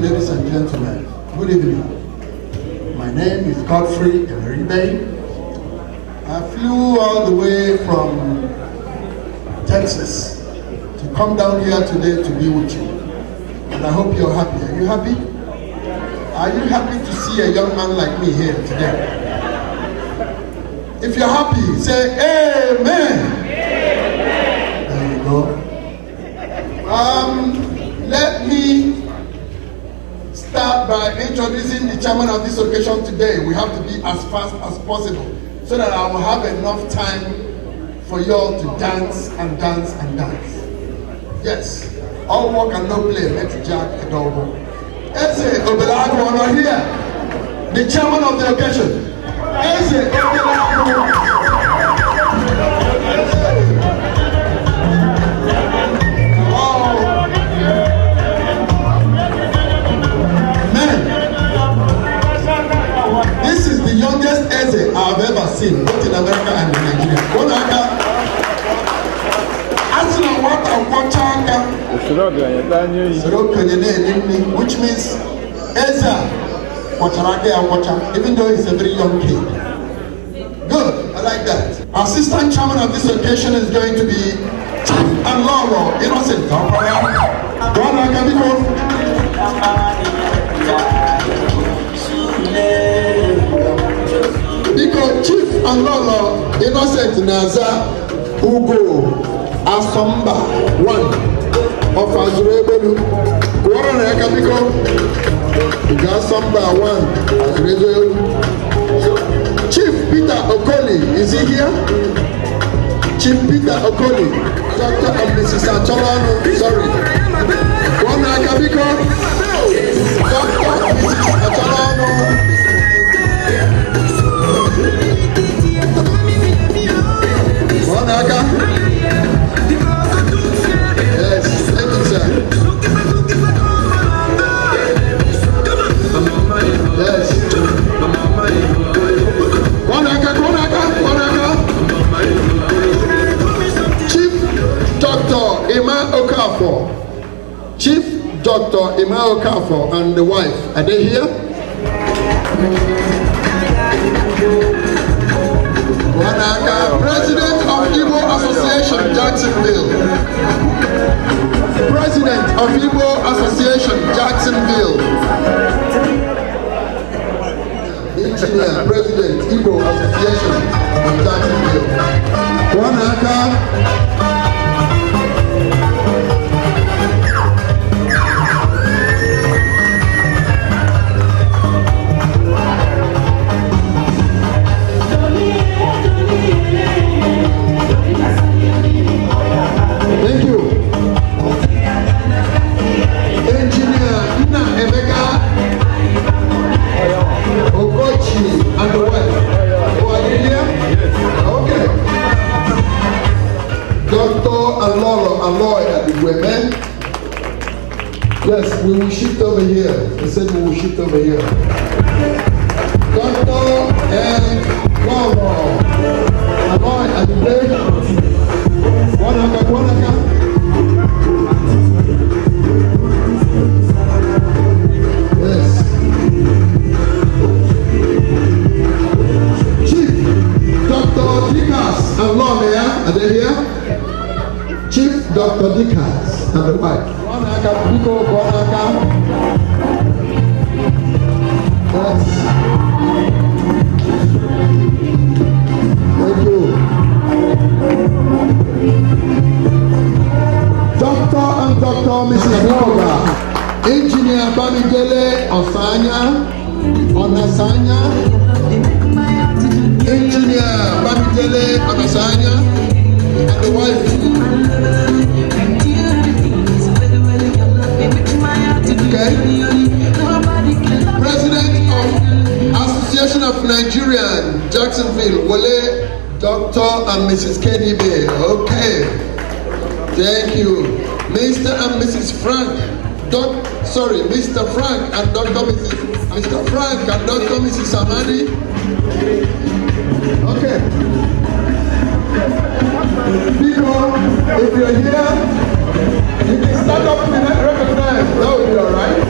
ladies and gentlemen. Good evening. My name is Godfrey Emeribe. I flew all the way from Texas to come down here today to be with you. And I hope you're happy. Are you happy? Are you happy to see a young man like me here today? If you're happy, say amen. Amen. There you go. Let me start by introducing the chairman of this occasion today. We have to be as fast as possible so that I will have enough time for you all to dance and dance and dance. Yes, all work and no play makes Jack a double. Eze Obelago are here, the chairman of the occasion. Eze Obelago. Youngest Eze I've ever seen, both in America and in Nigeria. Which means Eze, even though he's a very young kid. Good, I like that. Our assistant chairman of this occasion is going to be Chief and Lauro Innocent. Because Chief and Lolo Innocent Naza Ugo Asomba 1 of Azurebelu. Guara Rekabiko Asomba 1 Azurebelu. Chief Peter Okoli, is he here? Chief Peter Okoli, Dr. and Mrs. Atolano, sorry. Guara Rekabiko Dr. and Mrs. Atolano. Yes, thank you, sir. Yes. Chief Dr. Emma Okafor. Chief Dr. Emma Okafor and the wife, are they here? President of Igbo Association, Jacksonville. President of Igbo Association, Jacksonville. Engineer, President, Igbo Association of Jacksonville. Thank you. Engineer Nna Emeka Okochi and the wife. Oh, are you here? Yes. Okay. Dr. and Aloy at the women. Yes, we will shift over here. They said we will shift over here. Dr. and Aloy at the plate. Yes. Chief Dr. Dikas and Lawmayor, are they here? Chief Dr. Dikas and the wife. Yes. Thank you. Dr. and Dr. Mrs. Moga, Engineer Bamidele Osanya, Onasanya, Engineer Bamidele Onasanya, and the wife. Okay. President of Association of Nigerian, Jacksonville, Wale, Dr. and Mrs. Kenny Bay. Okay. Thank you. Mr. and Mrs. Frank. Mr. Frank and Dr. Mr. Frank and Dr. Mrs. Amadi. Okay. People, if you're here, you can stand up and recognize. That will be all right.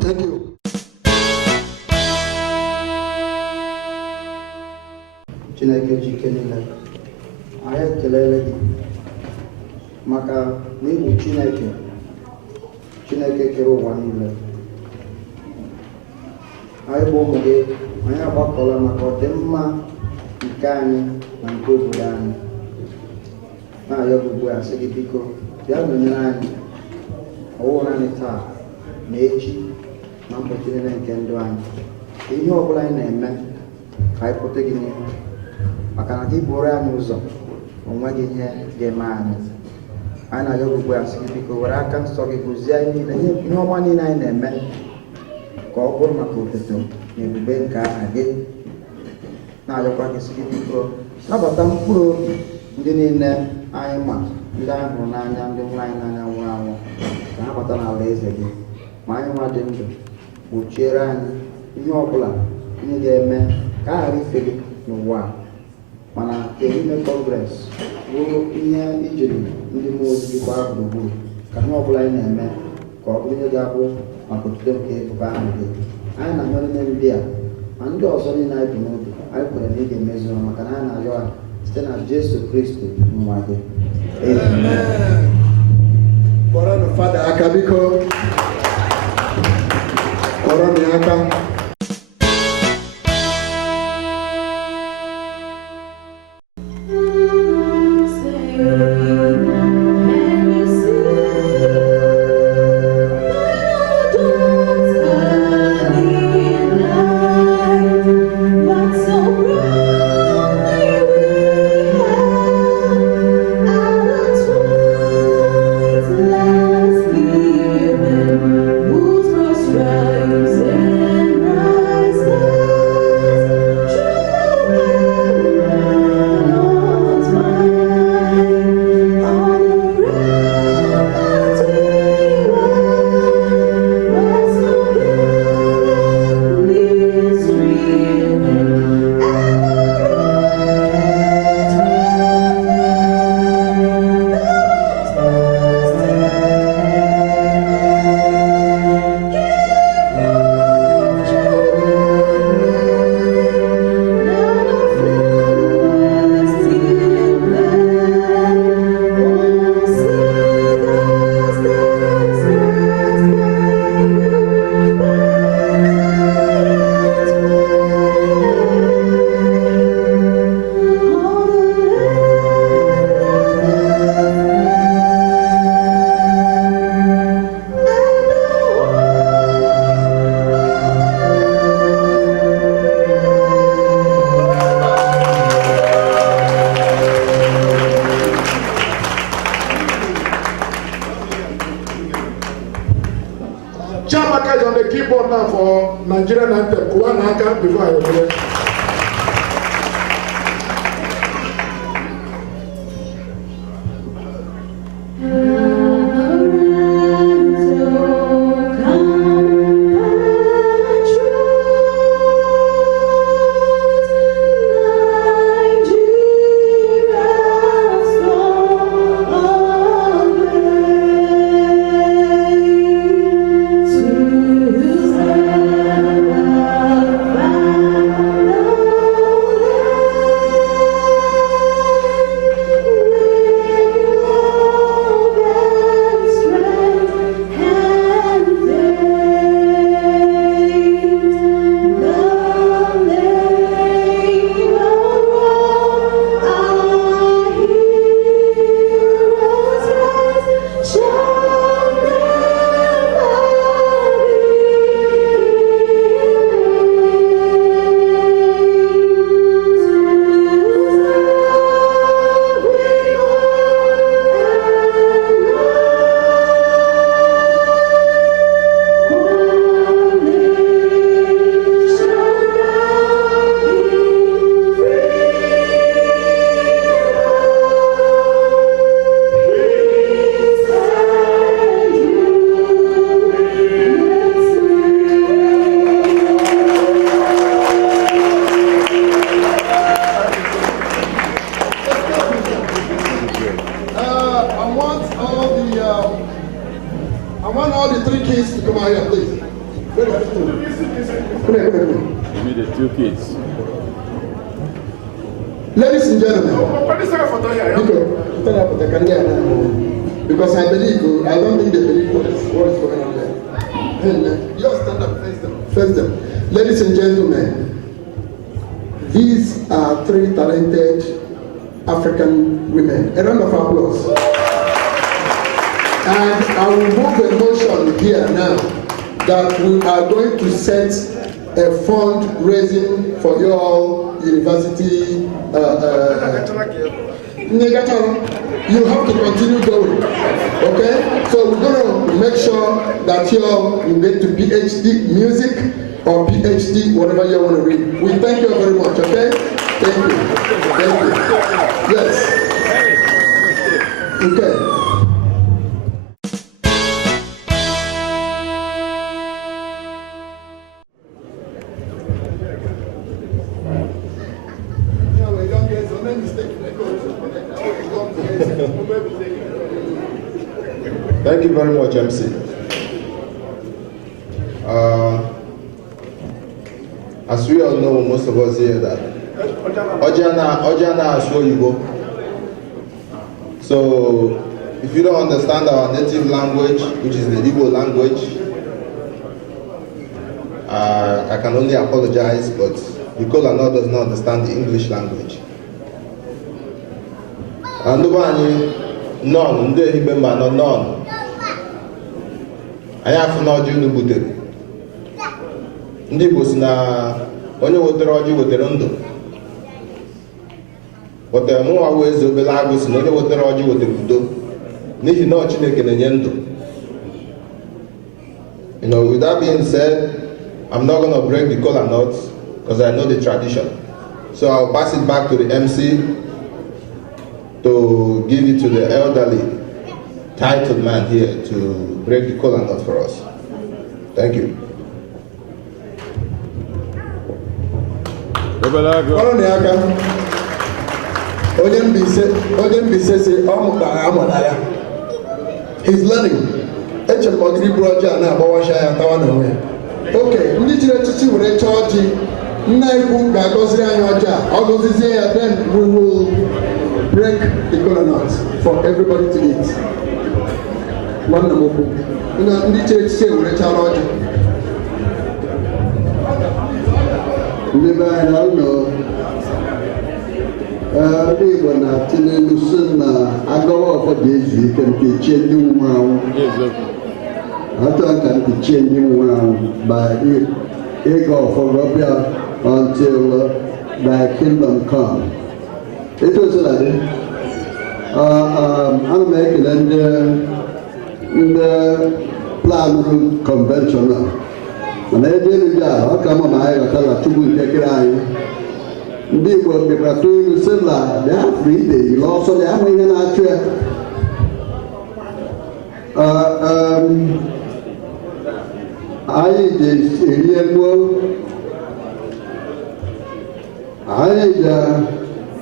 Thank you. Chineke jike niile, anyị ekelele gị maka na ịbụ Chineke kere ụwa niile. Anyị bụ ụmụ gị, anyị agbakọla maka ọdịmma nke anyị na nke obodo anyị. Na-arịọ gị ugbu a sị gị biko bịa nọnyere anyị ọwụwa naanị taa na echi na ụbọchị niile nke ndụ anyị. Ihe ọ bụla anyị na-eme ka anyị pụta gị n'ihu, maka na gị bụrụ anyị ụzọ, onwe gị ihe ga-eme anyị. Anyị na-arịọ gị ugbu a sị gị biko were aka nsọ gị gọzie anyị niile, ihe ọma niile anyị na-eme ka ọ bụrụ maka otuto na ebube nke aha gị. Na-arịọkwa gị sị gị biko nabata mkpụrụ obi ndị niile anyị ma, ndị anyị hụrụ n'anya, ndị hụrụ anyị n'anya nwụrụ anwụ, ka ha bata n'ala eze gị. Ma anyị nwa dị ndụ, gbochiere anyị ihe ọbụla ihe ga-eme ka a ghara ife gị n'ụwa a. Mana ime kọngres bụrụ ihe ijiri ndị mmụọ ozi gị gbaa gburugburu, ka ihe ọbụla anyị na-eme ka ọ bụrụ ihe ga-abụ maka otuto nke ebube ahụ gị. Anyị na-anyọ nne ndị a ma ndị ọzọ niile anyị bụ n'obi, anyị kwere na ị ga-emezu ha, maka na anyị na-arịọ ha site na Jesu Kristi nwa gị. Amen. Kpọrọnụ Fada aka biko. Kpọrọnụ ya aka. Chiamaka is on the keyboard now for Nigerian anthem. One aka before I open. To 2 kids. Ladies and gentlemen, because I believe, I don't think they believe what is going on there. And you stand up, face them. Ladies and gentlemen, these are 3 talented African women. A round of applause. And I will move a motion here now that we are going to set a fundraising for your university. You have to continue going, okay? So we're going to make sure that you get to PhD music or PhD, whatever you want to read. We thank you very much, okay? Thank you. Thank you. Yes. Okay. Thank you very much, MC. As we all know, most of us here that Ojana Aswoyibo. So, if you don't understand our native language, which is the Igbo language, I can only apologize, but the Kola does not understand the English language. And none, none. I have no Junu Buddha. Ndị Igbo si na onye wetere ọjị wetere ndụ. Wetere mụnwa wee eze obele agụ si na onye wetere ọjị wetere udo. N'ihi na Chineke na-enye ndụ. You know, with that being said, I'm not going to break the kola nuts because I know the tradition. So I'll pass it back to the MC to give it to the elderly titled man here to break the kola nut for us. Thank you. He's learning. Okay, ndị jiri echichi were chọọ ọjị, nna ikwu ga-agọziri anyị ọjị a, ọ gọzizie ya, then we will break the kola nut for everybody to eat. Nwanne m okwu, ndị jiri echichi were chọọ ọjị. Ndị be anyị na-anọ, ndị Igbo na-atụle elu sị na agọwa ụfọdụ ezu ike nke chie ndị nwụrụ anwụ. After I can be changing by ego for Robia until thy kingdom come. It was like I'm making in the plan conventional. And I did how come on I tell a two take it eye. They will be gratuitous, they are free, they also have an actual. I just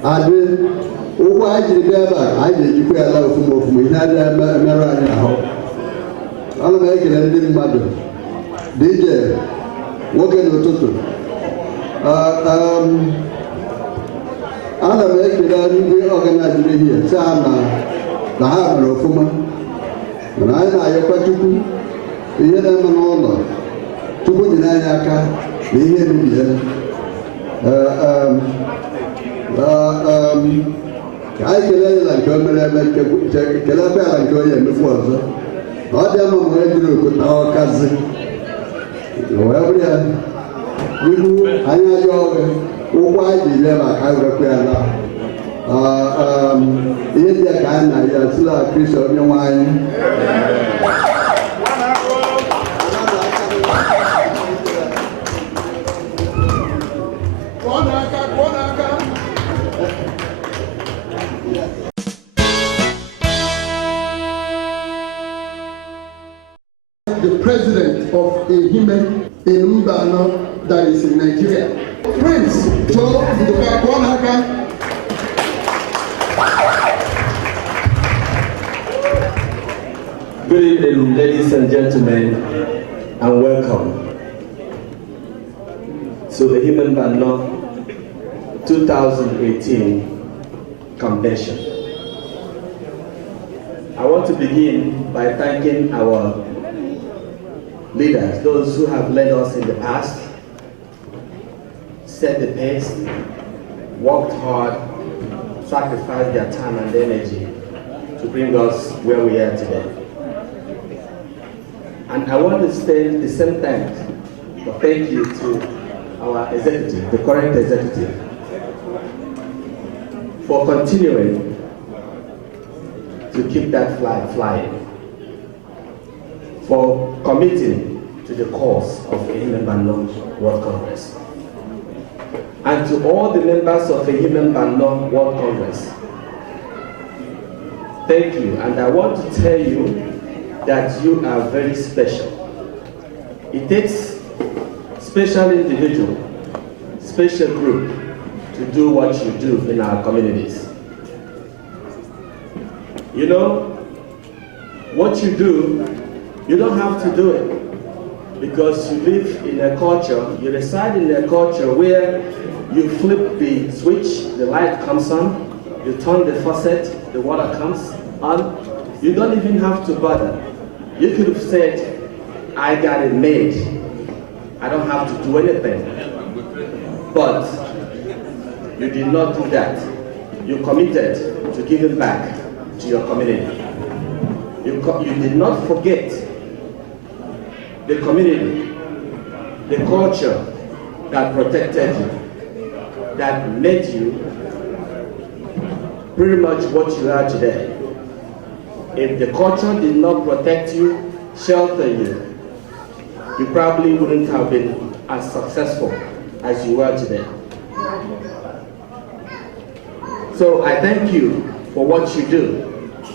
I did why did I did you quite a lot of me had a marriage I'll make it a little mother DJ working with Tutu I'll make it a organized here Sama the Harbour of Fuma and I know you ihe na-eme n'ụlọ tupu dị n'anya aka na ihe emebi ya ka anyị kelee ya nke o mere eme kelee ebe ala nke onye emefu ọzọ na ọ dị ama ma onye jiri okwuta ọkazi wee bụrụ ya ihu anyị ajọ ọgụ ụkwụ anyị ji bịa maka anyị wepụ ya na ihe ndị a ka anyị na-ya sila Kristo onye nwe anyị. The president of Ehime in Mbano that is in Nigeria. Prince Joe Nduka. Good evening, ladies and gentlemen, and welcome. to the Human Bano 2018 convention. I want to begin by thanking our leaders, those who have led us in the past, set the pace, worked hard, sacrificed their time and energy to bring us where we are today. And I want to extend the same thanks or thank you to our executive, the current executive, for continuing to keep that flag flying, for committing to the cause of Ehime Bano World Congress. And to all the members of the Ehime Bano World Congress, thank you. And I want to tell you that you are very special. It takes special individual, special group to do what you do in our communities. You know, what you do, you don't have to do it because you live in a culture, you reside in a culture where you flip the switch, the light comes on, you turn the faucet, the water comes on. You don't even have to bother. You could have said, I got it made. I don't have to do anything. But you did not do that. You committed to giving back to your community. You did not forget the community, the culture that protected you, that made you pretty much what you are today. If the culture did not protect you, shelter you, you probably wouldn't have been as successful as you are today. So I thank you for what you do.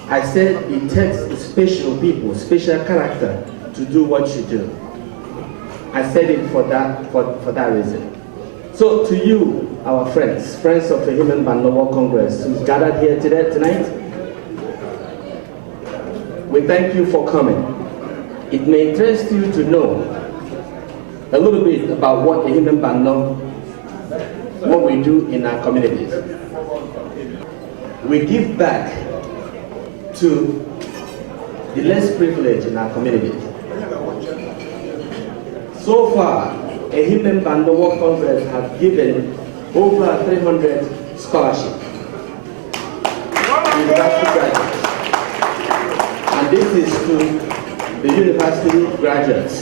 I said it takes special people, special character to do what you do. I said it for that reason. So to you, our friends of the Ehime Bano World Congress who's gathered here tonight, we thank you for coming. It may interest you to know a little bit about what Ehime Bano, what we do in our communities. We give back to the less privileged in our community. So far, Ehime Bano World Congress has given over 300 scholarships to university graduates. And this is to the university graduates.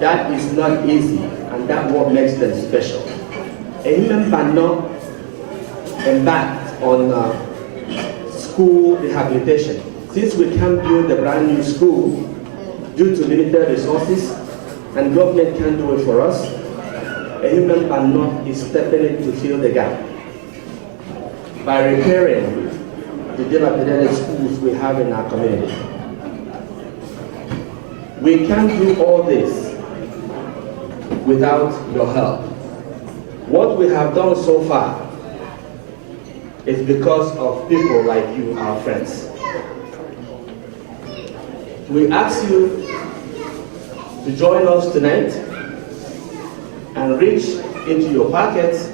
That is not easy, and that's what makes them special. Ehime Bano embarked on school rehabilitation. Since we can't build a brand new school due to limited resources, and government can't do it for us, Ehime Bano is stepping in to fill the gap by repairing the dilapidated schools we have in our community. We can't do all this without your help. What we have done so far is because of people like you, our friends. We ask you to join us tonight and reach into your pockets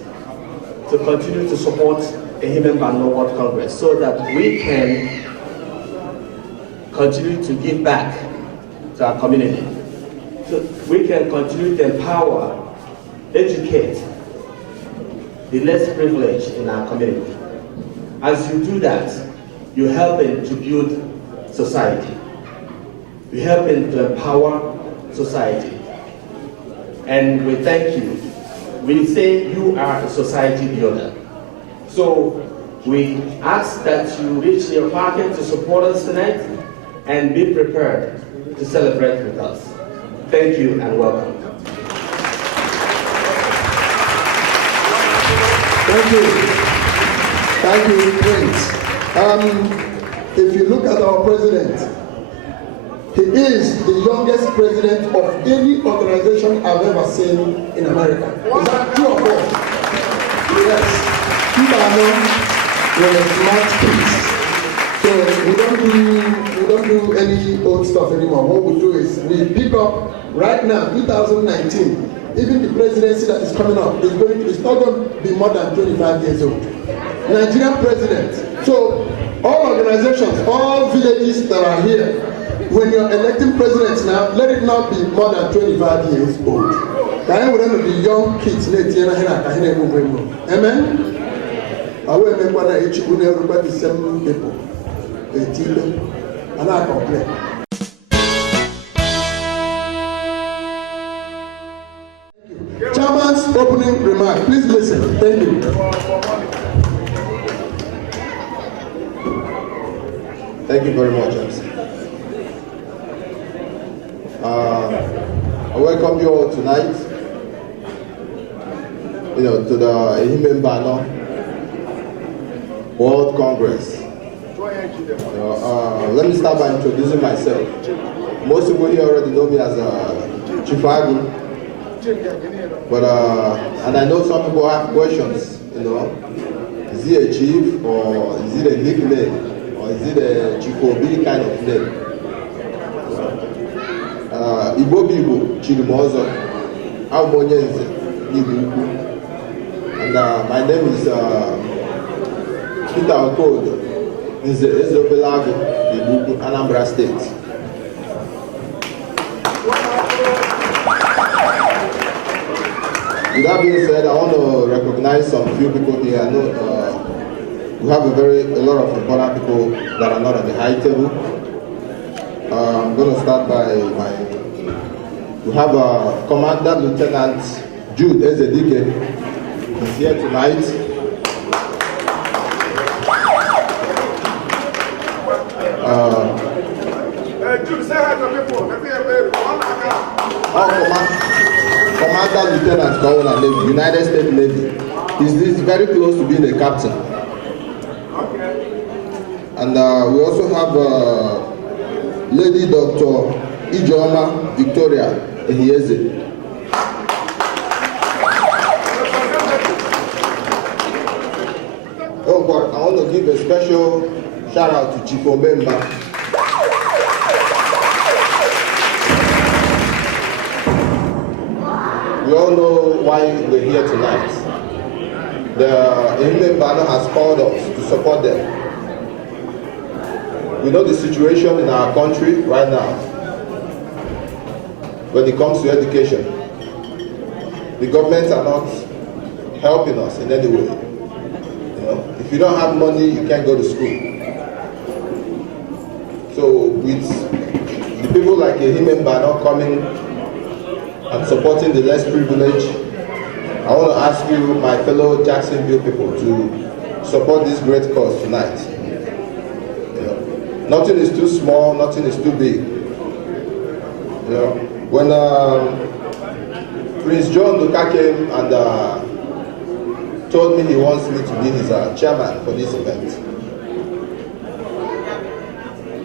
to continue to support Ehime Bano World Congress so that we can continue to give back to our community. So we can continue to empower, educate the less privileged in our community. As you do that, you're helping to build society. You're helping to empower society. And we thank you. We say you are a society builder. So we ask that you reach your pocket to support us tonight and be prepared to celebrate with us. Thank you and welcome. Thank you. Thank you, Prince. If you look at our president, he is the youngest president of any organization I've ever seen in America. Is that true or false? Yes. We're a smart piece. So we don't do any old stuff anymore. What we do is we pick up right now, 2019. even the presidency that is coming up is not going to be more than 25 years old. Nigerian president. So all organizations, all villages that are here, when you're electing presidents now, let it not be more than 25 years old. Can you the young kids? Amen. I will make one each everybody the same people. And I complain. Chairman's opening remark. Please listen. Thank you. Thank you very much, MC. I welcome you all tonight, to the Ehime Mbano World Congress. Let me start by introducing myself. Most people here already know me as Chief Agu, but and I know some people have questions. Is he a chief, or is it a nickname, or is it a Chifobi kind of name? Igbo Bibo Chilimozo, Aubonyense, Igbo. And my name is Peter Okodo, Ezobelago, Igbo, Anambra State. With that being said, I want to recognize some few people here. I know we have a lot of important people that are not at the high table. I'm going to start by we have Commander Lieutenant Jude Ezedike. He's here tonight. Jude, say hi to people. Commander Lieutenant Governor Navy, United States Navy. He's very close to being a captain. Okay. And we also have Lady Dr. Ijeoma Victoria Ehieze. Oh God, I want to give a special shout out to Chief Obemba. We all know why we're here tonight. The Ehime Mbano has called us to support them. We know the situation in our country right now when it comes to education. The government are not helping us in any way. If you don't have money, you can't go to school. So with the people like Ehime Mbano coming and supporting the less privileged, I want to ask you, my fellow Jacksonville people, to support this great cause tonight. Nothing is too small, nothing is too big. When Prince John Luka came and told me he wants me to be his chairman for this event,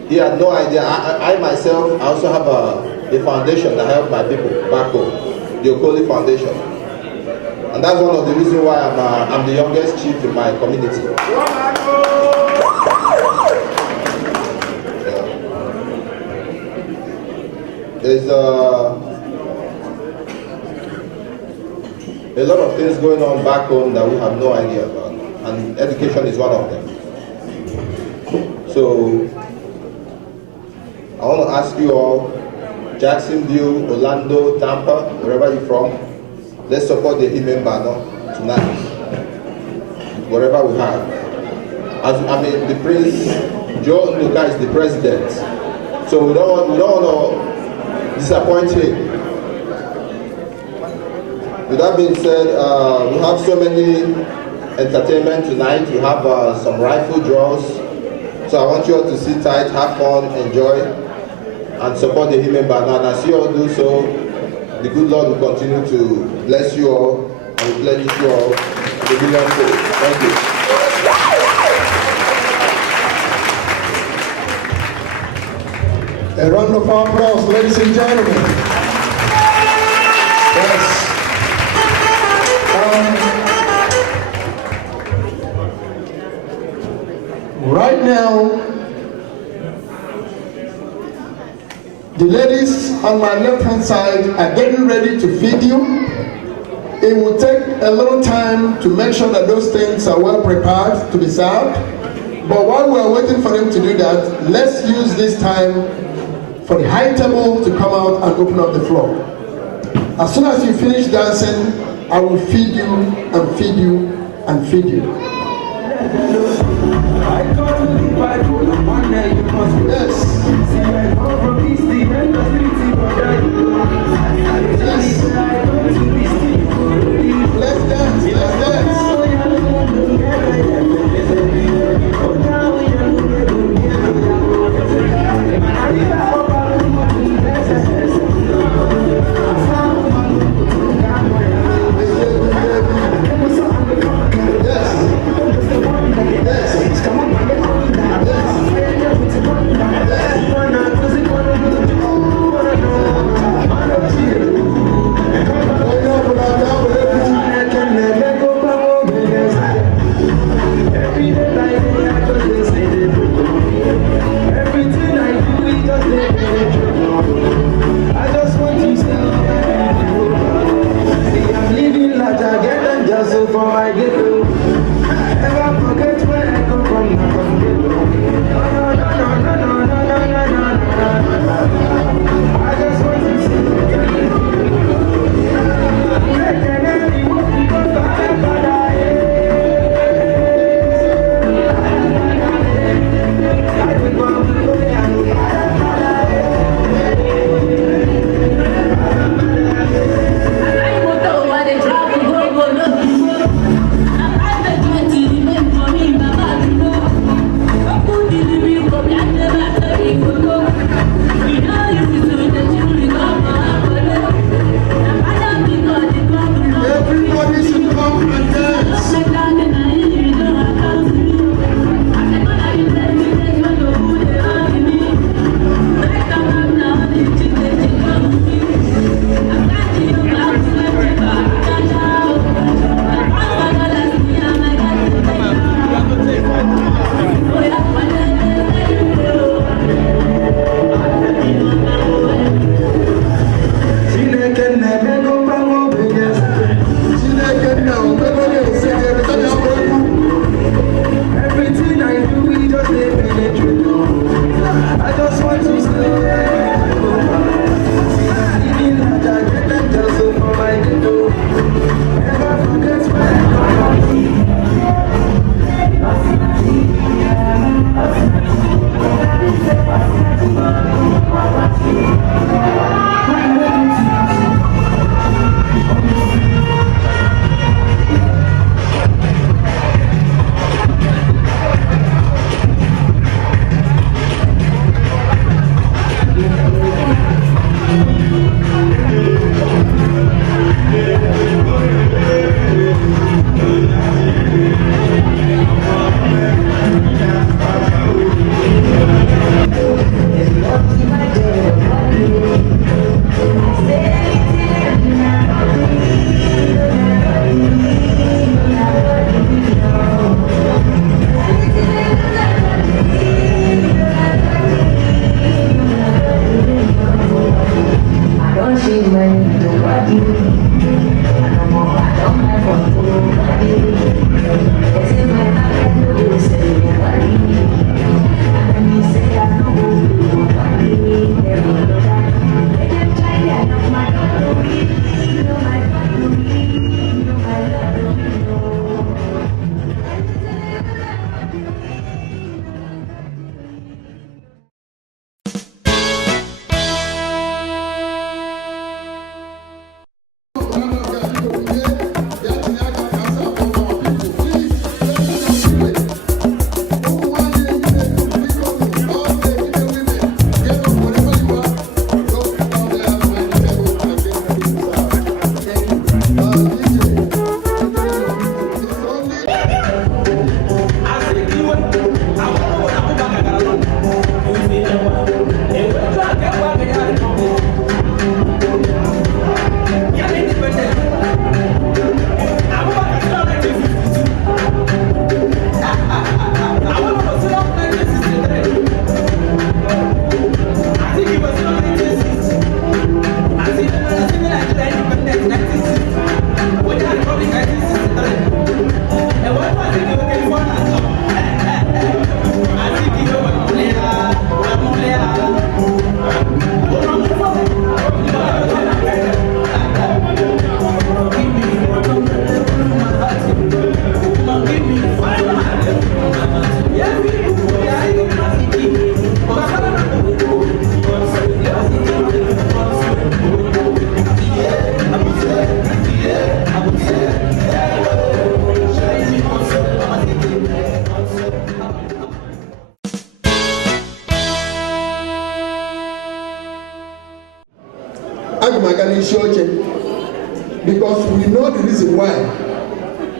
he had no idea. I myself, I also have a foundation that helps my people back home, the Okoli Foundation. And that's one of the reasons why I'm the youngest chief in my community. There's a lot of things going on back home that we have no idea about, and education is one of them. So I want to ask you all, Jacksonville, Orlando, Tampa, wherever you're from, let's support the Ehime Mbano tonight, whatever we have. The Prince John Luka is the president, so we don't want to disappoint him. With that being said, we have so many entertainment tonight. We have some rifle draws, so I want you all to sit tight, have fun, enjoy, and support the Ehime Mbano. And as you all do so, the good Lord will continue to bless you all and replenish you all the millionfold. Thank you. A round of applause, ladies and gentlemen. Yes. Right now, the ladies on my left-hand side are getting ready to feed you. It will take a little time to make sure that those things are well prepared to be served. But while we are waiting for them to do that, let's use this time for the high table to come out and open up the floor. As soon as you finish dancing, I will feed you and feed you and feed you. Yes. Let's dance, let's dance. Yes. Magani Shoche, because we know the reason why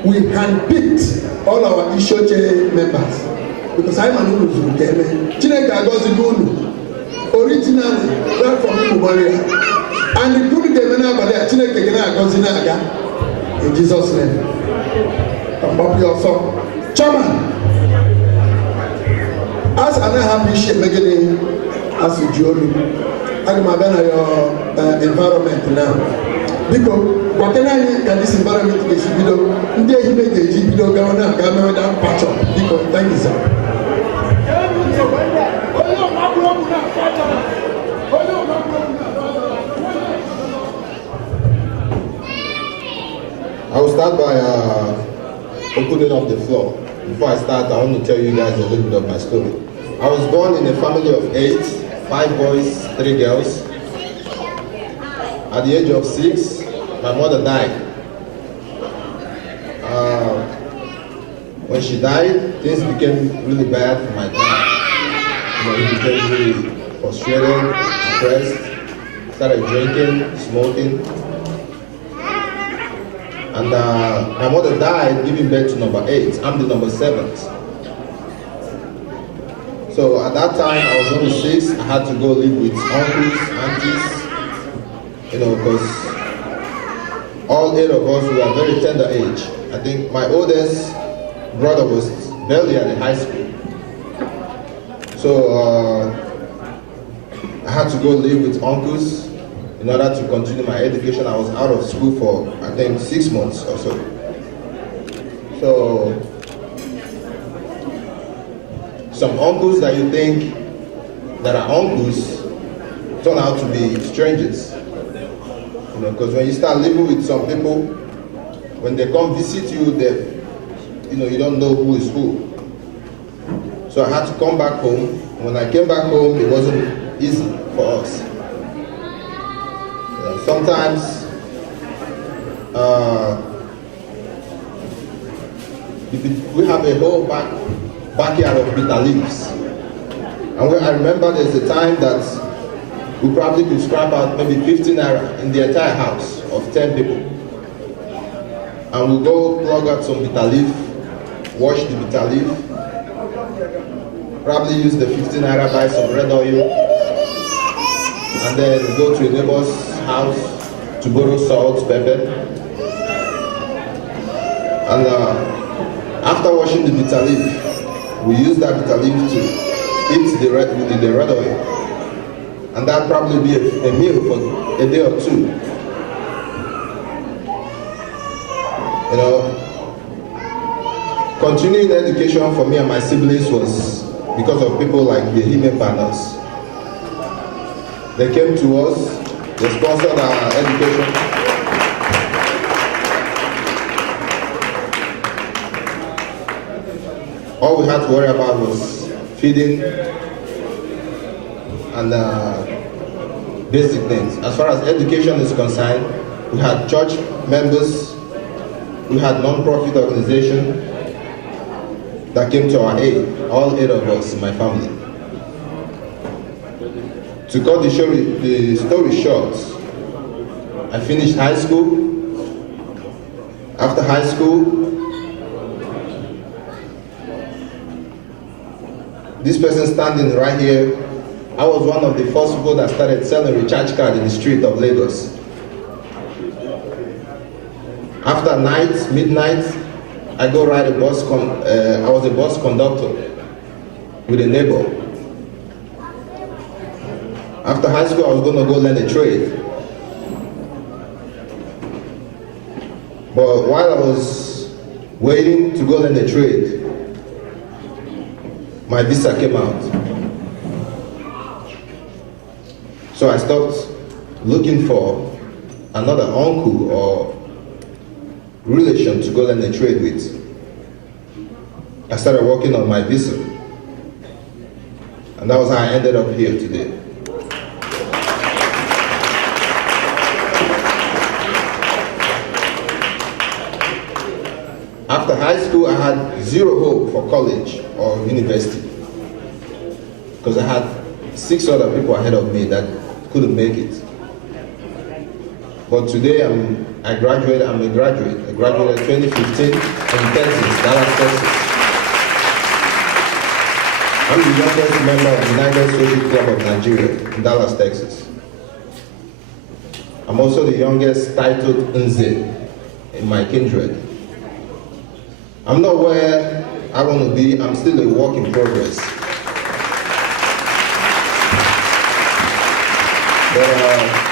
we handpicked all our Ishoche members. Because I'm an Ulu Chineke Agozi Gunu, originally right from Umubaria. And the Gunu Gemena Badia, Chineke Agozi Naga, in Jesus' name. I'm happy also. Chairman, as an happy ship beginning as a Jolu, I'm your environment now. Because what can I this environment is below? They make the below governor, government patch up. Because thank you, sir. I will start by opening up the floor. Before I start, I want to tell you guys a little bit of my story. I was born in a family of 8, 5 boys, 3 girls. At the age of 6, my mother died. When she died, things became really bad for my dad. He became really frustrated, depressed, started drinking, smoking. And my mother died giving birth to number 8. I'm the number 7th. So at that time, I was only 6. I had to go live with uncles, aunties, because all 8 of us were very tender age. I think my oldest brother was barely at the high school. So I had to go live with uncles in order to continue my education. I was out of school for, I think, 6 months or so. So some uncles that you think that are uncles turn out to be strangers. Because when you start living with some people, when they come visit you, you don't know who is who. So I had to come back home. When I came back home, it wasn't easy for us. Sometimes we have a whole backyard of bitter leaves. And I remember there's a time that we probably could scrap out maybe 15 naira in the entire house of 10 people. And we'll go plug out some bitter leaf, wash the bitter leaf, probably use the 15 naira, buy some red oil, and then go to a neighbor's house to borrow salt, pepper. And after washing the bitter leaf, we use that bitter leaf to eat the red oil. And that'd probably be a meal for a day or 2. Continuing education for me and my siblings was because of people like the Hime Partners. They came to us, they sponsored our education. All we had to worry about was feeding and basic things. As far as education is concerned, we had church members, we had non-profit organization that came to our aid, all 8 of us in my family. To cut the story short, I finished high school. After high school, this person standing right here, I was one of the first people that started selling recharge card in the street of Lagos. After midnight, I go ride a bus. I was a bus conductor with a neighbor. After high school, I was going to go learn a trade. But while I was waiting to go learn a trade, my visa came out. So I stopped looking for another uncle or relation to go learn a trade with. I started working on my visa. And that was how I ended up here today. After high school, I had zero hope for college or university because I had 6 other people ahead of me that couldn't make it. But today I graduated. I'm a graduate. I graduated 2015 from Texas, Dallas, Texas. I'm the youngest member of the United Social Club of Nigeria in Dallas, Texas. I'm also the youngest titled Nze in my kindred. I'm not where I want to be. I'm still a work in progress. But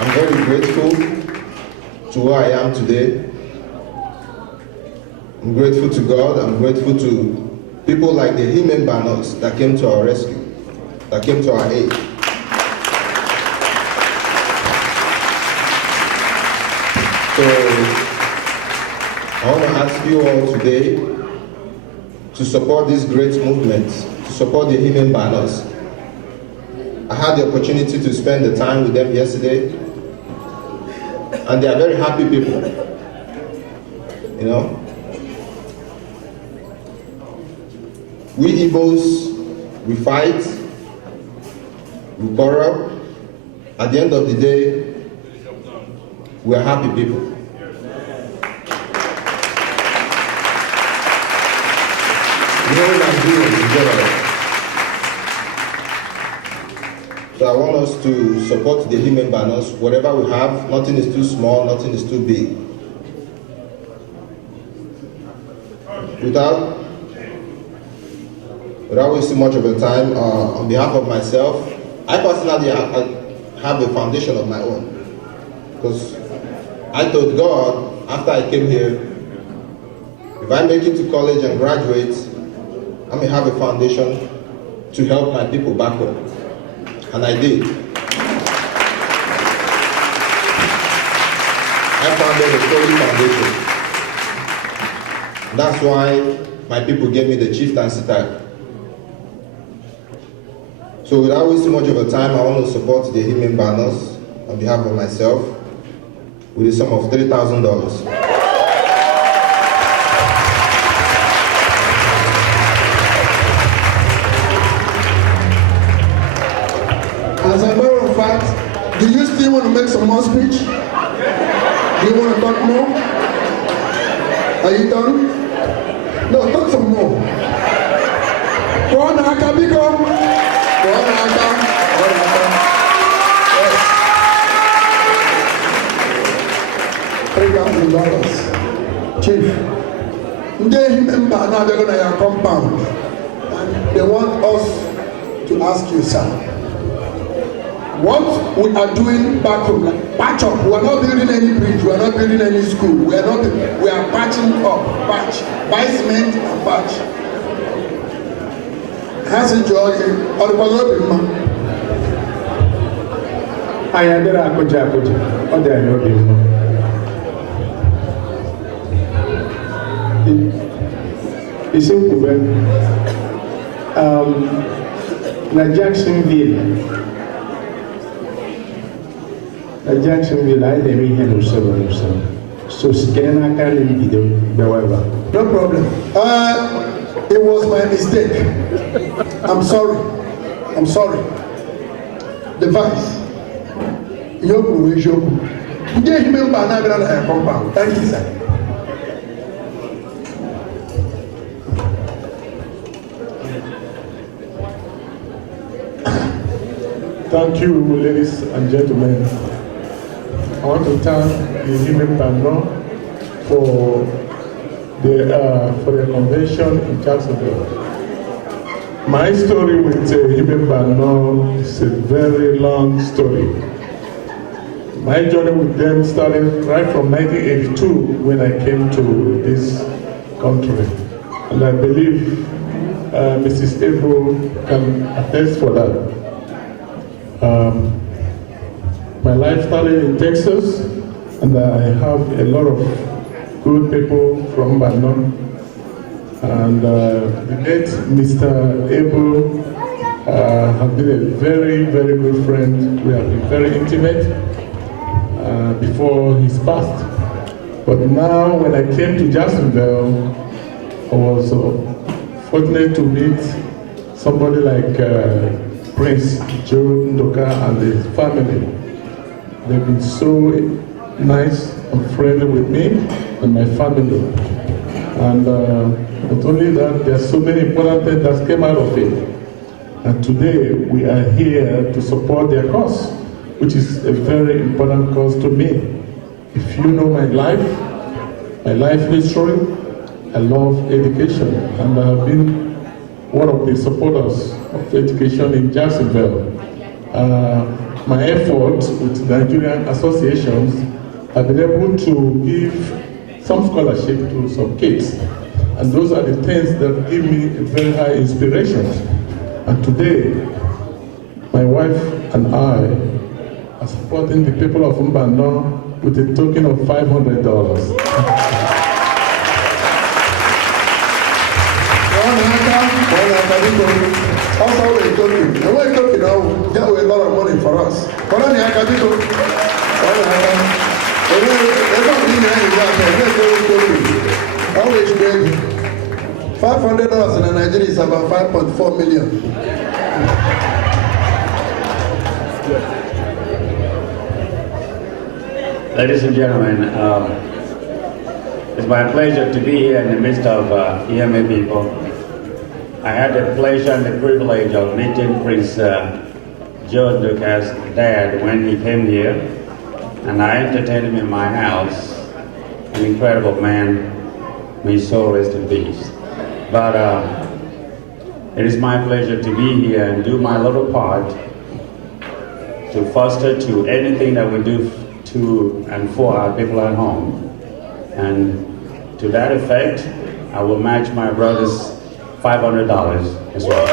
I'm very grateful to where I am today. I'm grateful to God. I'm grateful to people like the Himen Banos that came to our rescue, that came to our aid. So I want to ask you all today to support this great movement, to support the Himen Banos. I had the opportunity to spend the time with them yesterday, and they are very happy people, you know. We Igbos, we fight, we quarrel. At the end of the day, we are happy people. We all Nigerians together. So I want us to support the Himen Banos. Whatever we have, nothing is too small, nothing is too big. Without wasting much of your time, on behalf of myself, I personally have a foundation of my own. Because I told God, after I came here, if I make it to college and graduate, I may have a foundation to help my people back home. And I did. I founded a solid foundation. That's why my people gave me the chieftaincy title. So without wasting much of your time, I want to support the Himen Banos on behalf of myself with a sum of $3,000. As a matter of fact, do you still want to make some more speech? Do you want to talk more? Are you done? No, talk some more. Go on, Akabiko. Go on, Akam. Yes. $3,000. Chief, they remember now they're going to your compound. And they want us to ask you, sir. What we are doing back home, like patch up. We are not building any bridge. We are not building any school. We are patching up, patch, buy cement and patch. Has a joy or the Palopima. I am there. Akoja, or there no be. It's simple, na Jacksonville, I never had no so scan I can't be however. No problem. It was my mistake. I'm sorry. The vice. Yoku is Yoku. You gave me a banana compound. Thank you, sir. Thank you, ladies and gentlemen. I want to thank the Himen Bano for the convention in Jacksonville. My story with Himen Bano is a very long story. My journey with them started right from 1982 when I came to this country. And I believe Mrs. Ebo can attest for that. My life started in Texas, and I have a lot of good people from Bannon. And the late Mr. Abel has been a very, very good friend. We have been very intimate before his passed. But now, when I came to Jacksonville, I was fortunate to meet somebody like Prince Joe Ndoka and his family. They've been so nice and friendly with me and my family. And not only that, there are so many important things that came out of it. And today we are here to support their cause, which is a very important cause to me. If you know my life history, I love education, and I have been one of the supporters of education in Jacksonville. My efforts with Nigerian associations have been able to give some scholarship to some kids, and those are the things that give me a very high inspiration. And today, my wife and I are supporting the people of Mbano with a token of $500. Also, we're talking. And we're talking now, that was a lot of money for us. But only I can do $500 in Nigeria is about 5.4 million. Ladies and gentlemen, it's my pleasure to be here in the midst of EMA people. I had the pleasure and the privilege of meeting Prince George Lucas' dad when he came here, and I entertained him in my house. An incredible man, may his soul rest in peace. But it is my pleasure to be here and do my little part to foster to anything that we do to and for our people at home. And to that effect, I will match my brother's $500 as well.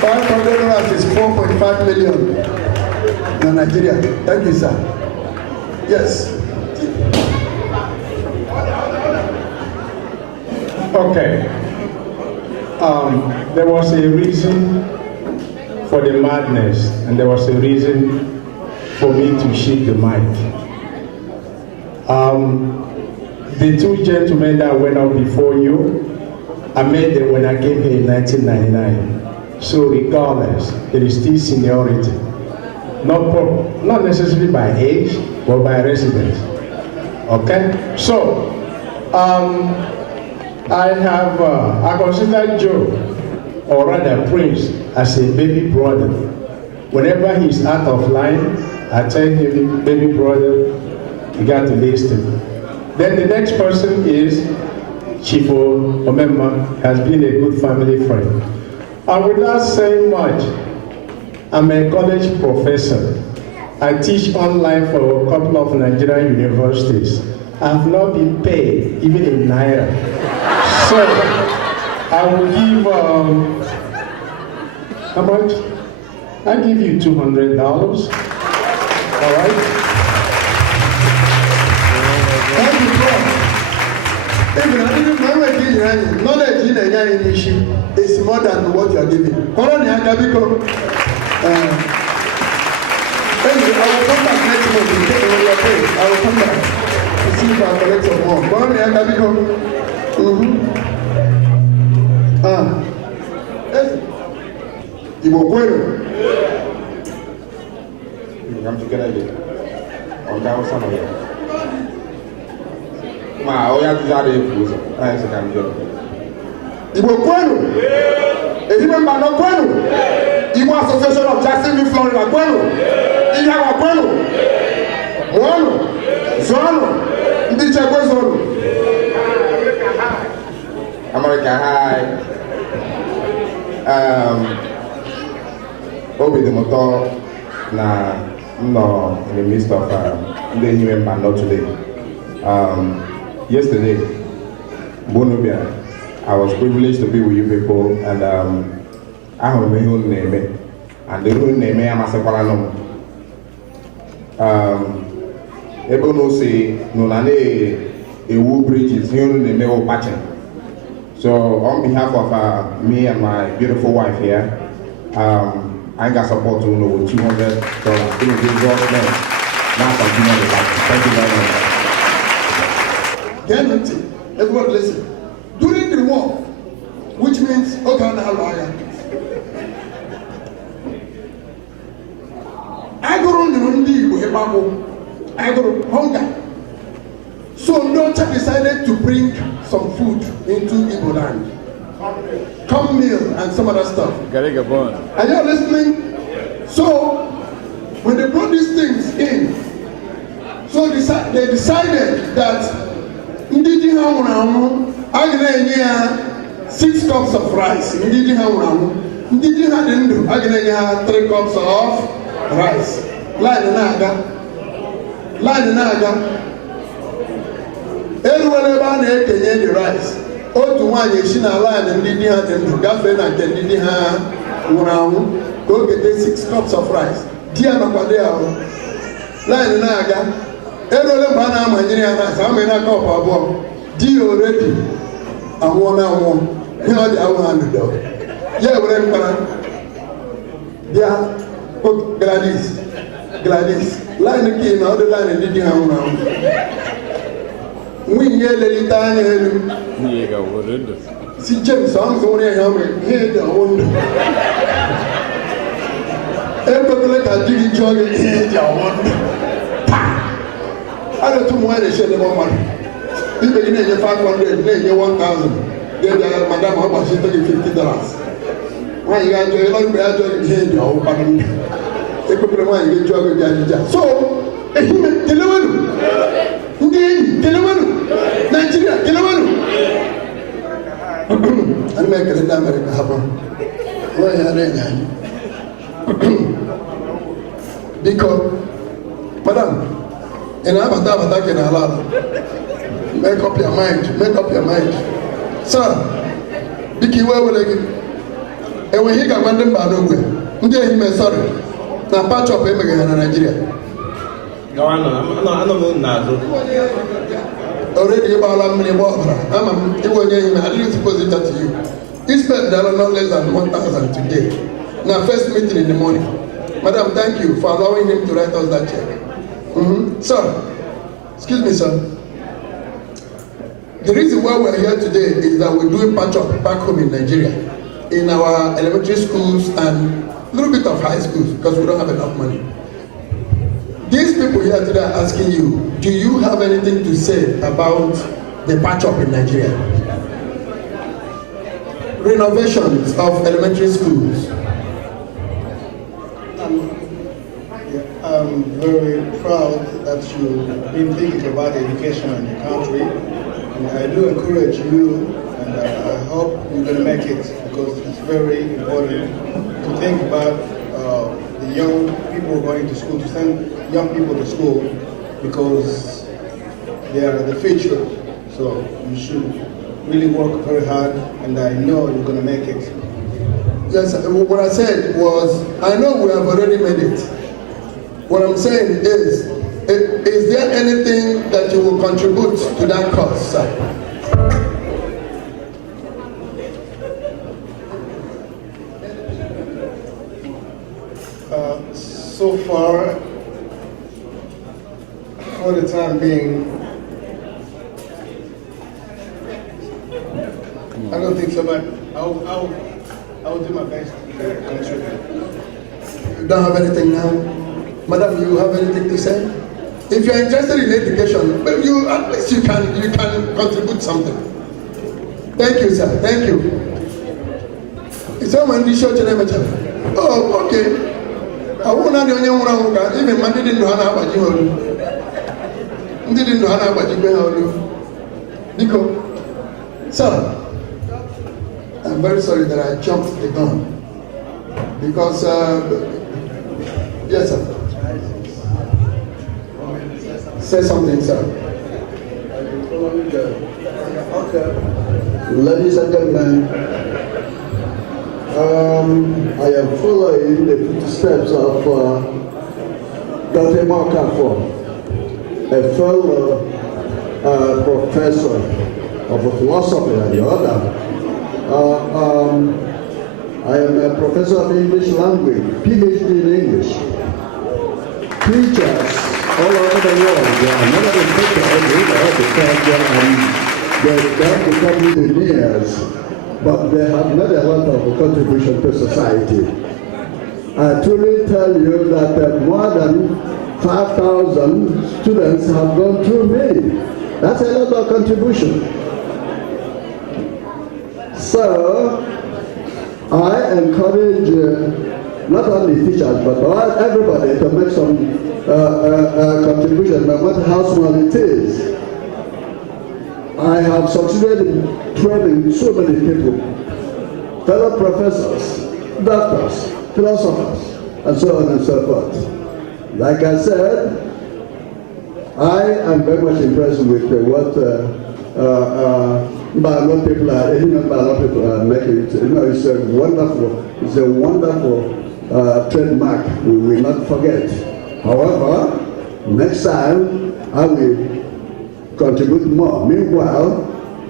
$500 is 4.5 million in Nigeria. Thank you, sir. Yes. Okay. There was a reason for the madness, and there was a reason for me to shift the mic. The two gentlemen that went up before you, I met them when I came here in 1999. So regardless, there is still seniority. Not necessarily by age, but by residence. Okay? So, I consider Joe, or rather Prince, as a baby brother. Whenever he's out of line, I tell him, baby brother, you got to listen. Then the next person is Chifu Omemma, has been a good family friend. And without saying much, I'm a college professor. I teach online for a couple of Nigerian universities. I've not been paid, even in Naira. So, I will give, how much? I'll give you $200, all right? Thank you, bro. Even I didn't know what knowledge in a issue is more than what you are giving. Hold on, Yakabiko. Anyway, I will come back next month. I will come back to see if I collect some more. Hold on, Yakabiko. Igbo kwenu. I'm together again. On down some of them. Ma, oh, you have to have a food. Nice to come here. Igbo kwenu. Ezigbo mba no kwenu. Igbo Association of Jacksonville, Florida kwenu. Iyawa kwenu. Mwonu. Zonu. Ndi chekwe zonu. America High. Obi the motor na no in the midst of the human man not today. Yesterday, Bonobia, I was privileged to be with you people, and I have my own name, and the own name I'm a separate. Able no say no nane a wood bridge is here in the middle patching. So on behalf of me and my beautiful wife here, I got support to over $200. Now continue the battle. Thank you very much. Everybody listen. During the war, which means okay na lawyer. Agụrụ nyụrụ ndị Igbo ịgbagbo, agụrụ hunger. So Ndocha decided to bring some food into Igbo land. Corn meal and some other stuff. Are you listening? So when they brought these things in, so they decided that Ndidi Hamuramu, Agneya 6 cups of rice. Ndidi Hamuramu, Ndidi Hadendu, Agneya 3 cups of rice. Line naga. Everywhere ba na-ekenye the rice. Otu nwaanyị esi na line Ndidi Hadendu gafee na nke Ndidi ha nwụrụ anwụ ka o kete 6 cups of rice. Di ya nakwado ya ahụ. Line na-aga. Erole mgbe a na-amanyere ya rice, amị na cup abụọ. Di ya already anwụọ na anwụọ. Ihe ọ dị ahụ ha ndụdọ. Ya ewere mkpara. Bịa Gladys. Line ka ị na ọdụ line Ndidi ha nwụrụ anwụ. Nwunye ya elelite anya elu. Si James ahụ nwere ya ha mere ihe dị ọwụ ndụ. Ekwekele ka di gị jụọ gị ihe dị ọwụ ndụ. A na-etu ụmụ nwaanyị na-eche ndebe mmadụ. Ibe gị na-enye 500, na-enye 1,000. Ga-ebịa madam ọ gbachite gị $50. Nwaanyị ga-ajụ ịlọ mgbe ya jụọ gị ihe dị ọwụ kwanụ ndụ. Ekwekele nwaanyị gị jụọ gị dị ajụja. So, ehime kelewenu. Ndị enyi kelewenu. Nigeria kelewenu. Ana m ekele ndị Amerịka ha bụ. Nwaanyị ha na-enye anyị. Biko, madam, in abata ke na ala. Make up your mind. Sir, biko iwe wele gị. Enweghị ị ga-agwa ndị mba n'ogwe. Ndị ehime sorry na patch up emeghe na Nigeria. Already ịgbala mmiri gba ọbara. Ama m iwe onye ehime, I didn't suppose it to you. He spent not less than 1,000 today. Now, first meeting in the morning. Madam, thank you for allowing him to write us that check. Sir, excuse me, sir. The reason why we're here today is that we're doing patch up back home in Nigeria, in our elementary schools and a little bit of high schools because we don't have enough money. These people here today are asking you, do you have anything to say about the patch up in Nigeria? Renovations of elementary schools. I'm very proud that you've been thinking about education in the country, and I do encourage you, and I hope you're going to make it because it's very important to think about the young people going to school, to send young people to school because they are the future. So you should really work very hard, and I know you're going to make it. Yes, what I said was, I know we have already made it. What I'm saying is there anything that you will contribute to that cause, sir? So far, for the time being, I don't think so, but I'll do my best to contribute. You don't have anything now? Madam, you have anything to say? If you're interested in education, well, at least you can contribute something. Thank you, sir. Thank you. Is someone this short name? Oh, okay. I won't have any more. Even man didn't know how about you. Didn't know how about you. Nico, sir, I'm very sorry that I jumped the gun because yes, sir. Say something, sir. Okay. Ladies and gentlemen, I am following the footsteps of Dr. Markafo, a fellow professor of philosophy and the other. I am a professor of English language, PhD in English. Teachers all over the world, they are never infected because they have become engineers. but they have made a lot of contribution to society. I truly tell you that more than 5,000 students have gone through me. That's a lot of contribution. So, I encourage not only teachers, but everybody to make some contribution, no matter how small it is. I have succeeded in training so many people, fellow professors, doctors, philosophers, and so on and so forth. Like I said, I am very much impressed with what people are making. It's a wonderful trademark we will not forget. However, next time I will contribute more. Meanwhile,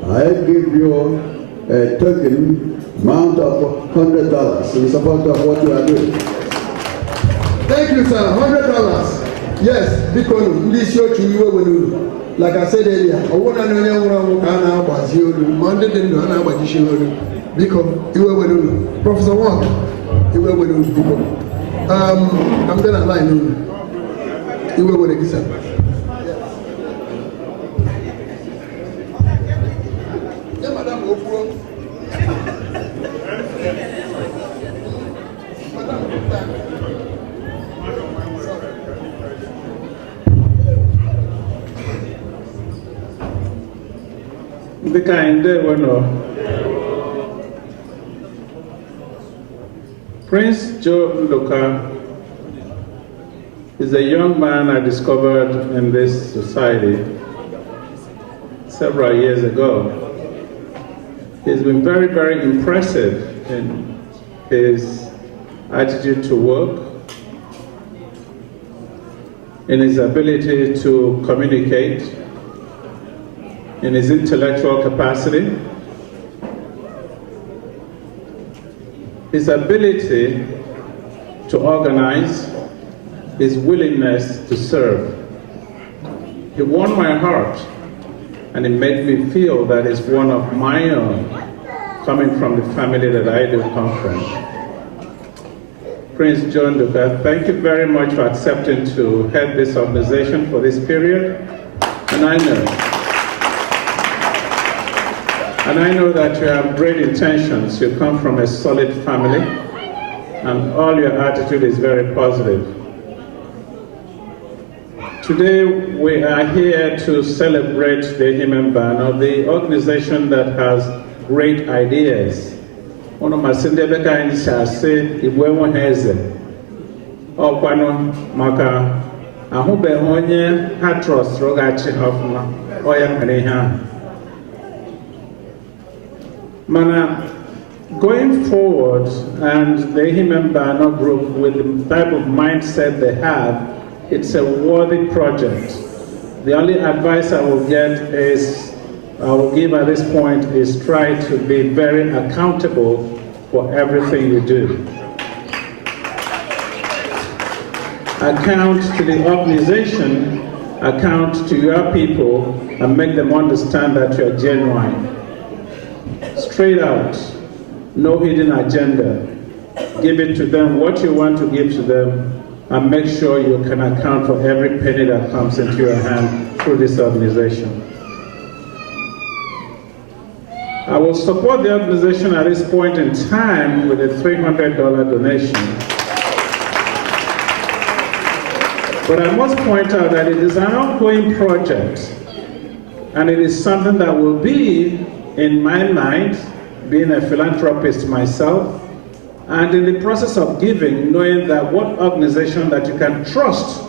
I give you a token amount of $100 in support of what you are doing. Thank you, sir. $100. Yes, because this show to you, like I said earlier, I want to know about you. Monday didn't know about you. Because you were Professor Wong, you were with people. I'm going to line you. You were with the The kind Prince Joe Nduka is a young man I discovered in this society several years ago. He's been very, very impressive in his attitude to work, in his ability to communicate, in his intellectual capacity, his ability to organize, his willingness to serve. He won my heart, and it made me feel that he's one of my own, coming from the family that I do come from. Prince Joe Nduka, thank you very much for accepting to head this organization for this period, and I know that you have great intentions. You come from a solid family, and all your attitude is very positive. Today, we are here to celebrate the Himembano, the organization that has great ideas. One of my Sindebeka in Shase, Ibwewo Heze, Okwano Maka, Ahube Honye, Hatros, Rogachi Hofma, Oya Kaneha. Mana, going forward, and the Himembano group, with the type of mindset they have, it's a worthy project. The only advice I will give at this point is try to be very accountable for everything you do. Account to the organization, account to your people, and make them understand that you're genuine. Straight out, no hidden agenda. Give it to them what you want to give to them, and make sure you can account for every penny that comes into your hand through this organization. I will support the organization at this point in time with a $300 donation. But I must point out that it is an ongoing project, and it is something that will be in my mind, being a philanthropist myself, and in the process of giving, knowing that what organization that you can trust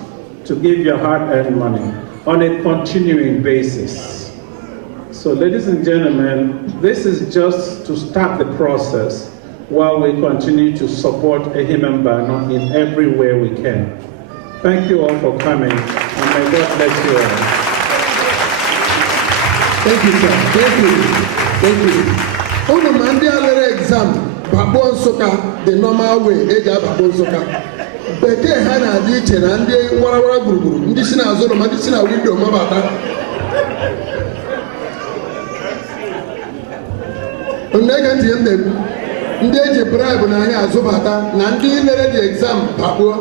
to give your hard-earned money on a continuing basis. So ladies and gentlemen, this is just to start the process while we continue to support Ehimembano in every way we can. Thank you all for coming, and may God bless you all. Thank you, sir. Thank you. Thank you. On the Monday exam, Babon Soka, the normal way, Eja Babon Soka. Beke Hana Dichen and the Warawara Guru, Medicina Zoro, Medicina window, Mabata. Nneka tinye m na-ekwu ndị eji bribe na ahịa azụbata na ndị lere the exam bakpuo.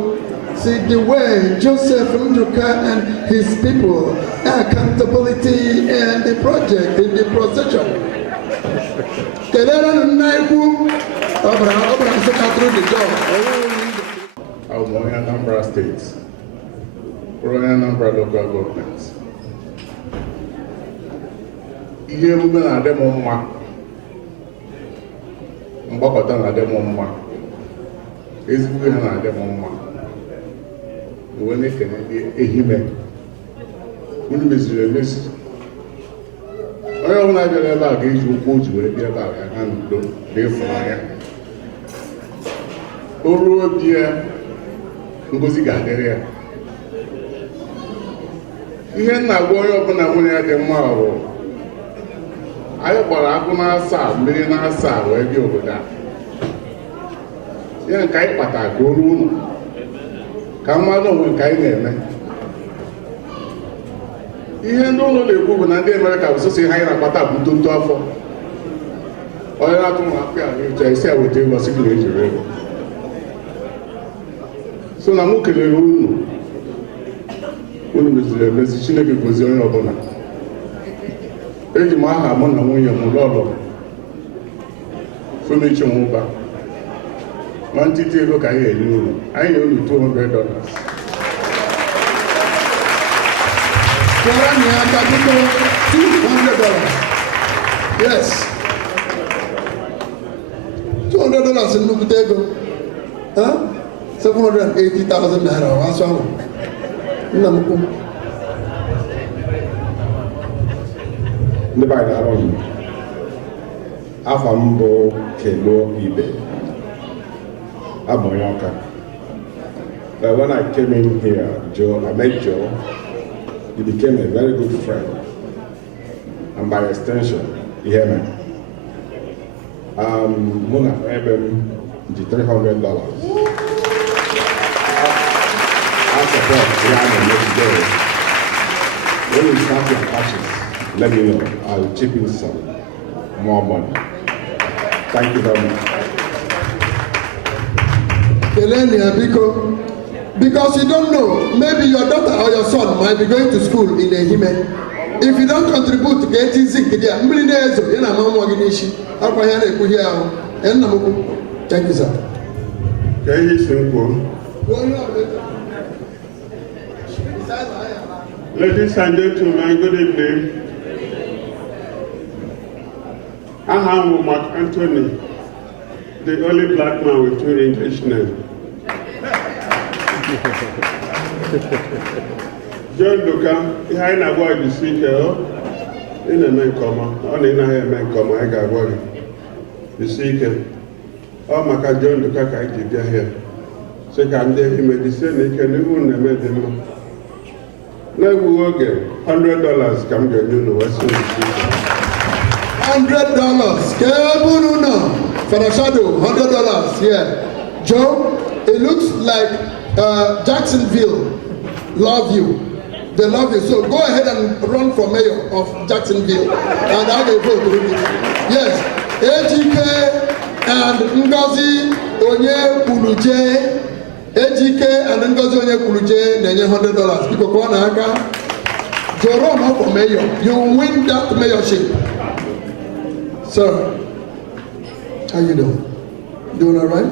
See the way Joseph Nduka and his people, accountability and the project in the procession. Kelera Naiku, Obra through the door. I was on Anambra State, running Anambra local government. Ihe emume na-adị m mma, mgbakọta na-adị m mma, ezigbo ihe na-adị m mma. Uwe na-ekene ehime, unu meziri emezi. Onye ọbụla bịara ebe a ga-eji ụkwụ oji wee bịa ebe a ga ha n'udo na ịfụnanya. O ruo di ya, ngozi ga-adịrị ya. Ihe nna gwa onye ọbụla nwunye ya dị mma bụ anyị gbara akpụ na-asa mmiri na-asa wee bịa obodo a. Ya nke anyị kpatara ka o ruo ụlọ ka mmadụ onwe nke anyị na-eme. Ihe ndị ụlọ na-ekwu bụ na ndị Amerịka bụ sọsọ ihe anyị na-akpata bụ ntonto afọ. Onye na-atụ ụmụ akpụ ya n'ịcha isi weta ego sị na ejiri ego. So na mụ kelere unu meziri emezi, Chineke gozie onye ọbụla. Eji m aha mụ na nwunye m lọlọ Femechi Nwụba. Ma ntịtị ego ka anyị enye unu. Anyị nye unu $200. Yes. $200 in nnukwu ego. 780,000 naira. What's wrong? Nna m kwụ. Ndị be anyị na-arọ m. Afọ m bụ Kelo Ibe. Abụ onye Ọka. When I came in here, I met Joe. He became a very good friend. And by extension, he helped me. Muna Eben, the $300. I support Rihanna today. When you start your purchase, let me know. I'll chip in some more money. Thank you very much. Elenia, because you don't know, maybe your daughter or your son might be going to school in Ehime. If you don't contribute to getting sick, thank you, sir. Very simple. Ladies and gentlemen, good evening. I am Mark Anthony, the only black man with two English names. John Luka, ihe anyị na-agwa gị si ike ị na-eme nke ọma, ọ na ị naghị eme nke ọma, anyị ga-agwa gị isi ike. Ọ maka John Luka ka anyị ji bịa here. Sị ka ndị imedise na ike n'ihu na-eme dị mma. Na-egbughị oge, $100 ka m ga-enye unu wee sị isi ike. $100. Kebununa for the shadow. $100 here. Joe, it looks like Jacksonville love you. They love you. So go ahead and run for mayor of Jacksonville and have a vote with it. Yes. AGK and Ngozi Onye Kuluje. AGK and Ngozi Onye Kuluje nenye $100. Because Kwanaka, Joe run for mayor. You win that mayorship. Sir, how you doing? Doing all right?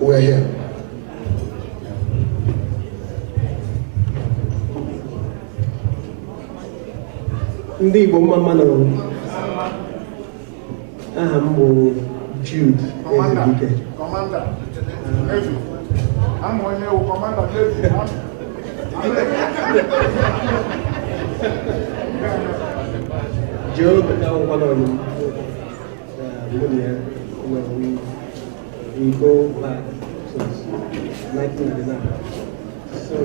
We're here. Ndị Igbo mma nọ aha m bụ Jude Ezebike. Joe one on we go back since 1999. So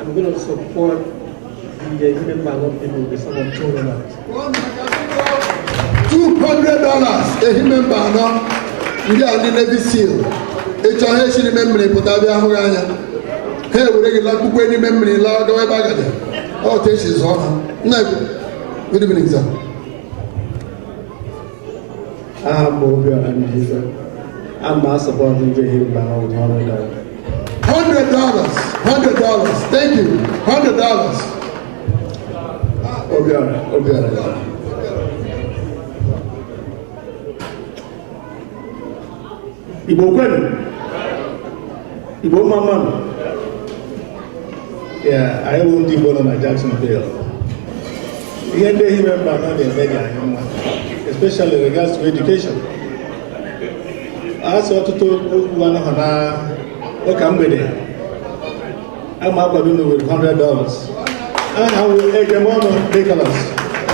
I'm going to support the Human Bank people with some of $200. $200 a human banner. We are in the Navy SEAL. It's a Haitian memory, but I have hey, we're regular book any memory, log away back there. Oh, this is on. No, good evening, sir. I'm Obiora Njiza. I'm not supporting him by $100. $100. Thank you. $100. Obiora. Igbo kwenu? Igbo mama? Yeah, I won't be born on Jacksonville. Here they remember now they made especially in regards to education. I saw to one of I'm with $100. And I will Egemono Nicholas.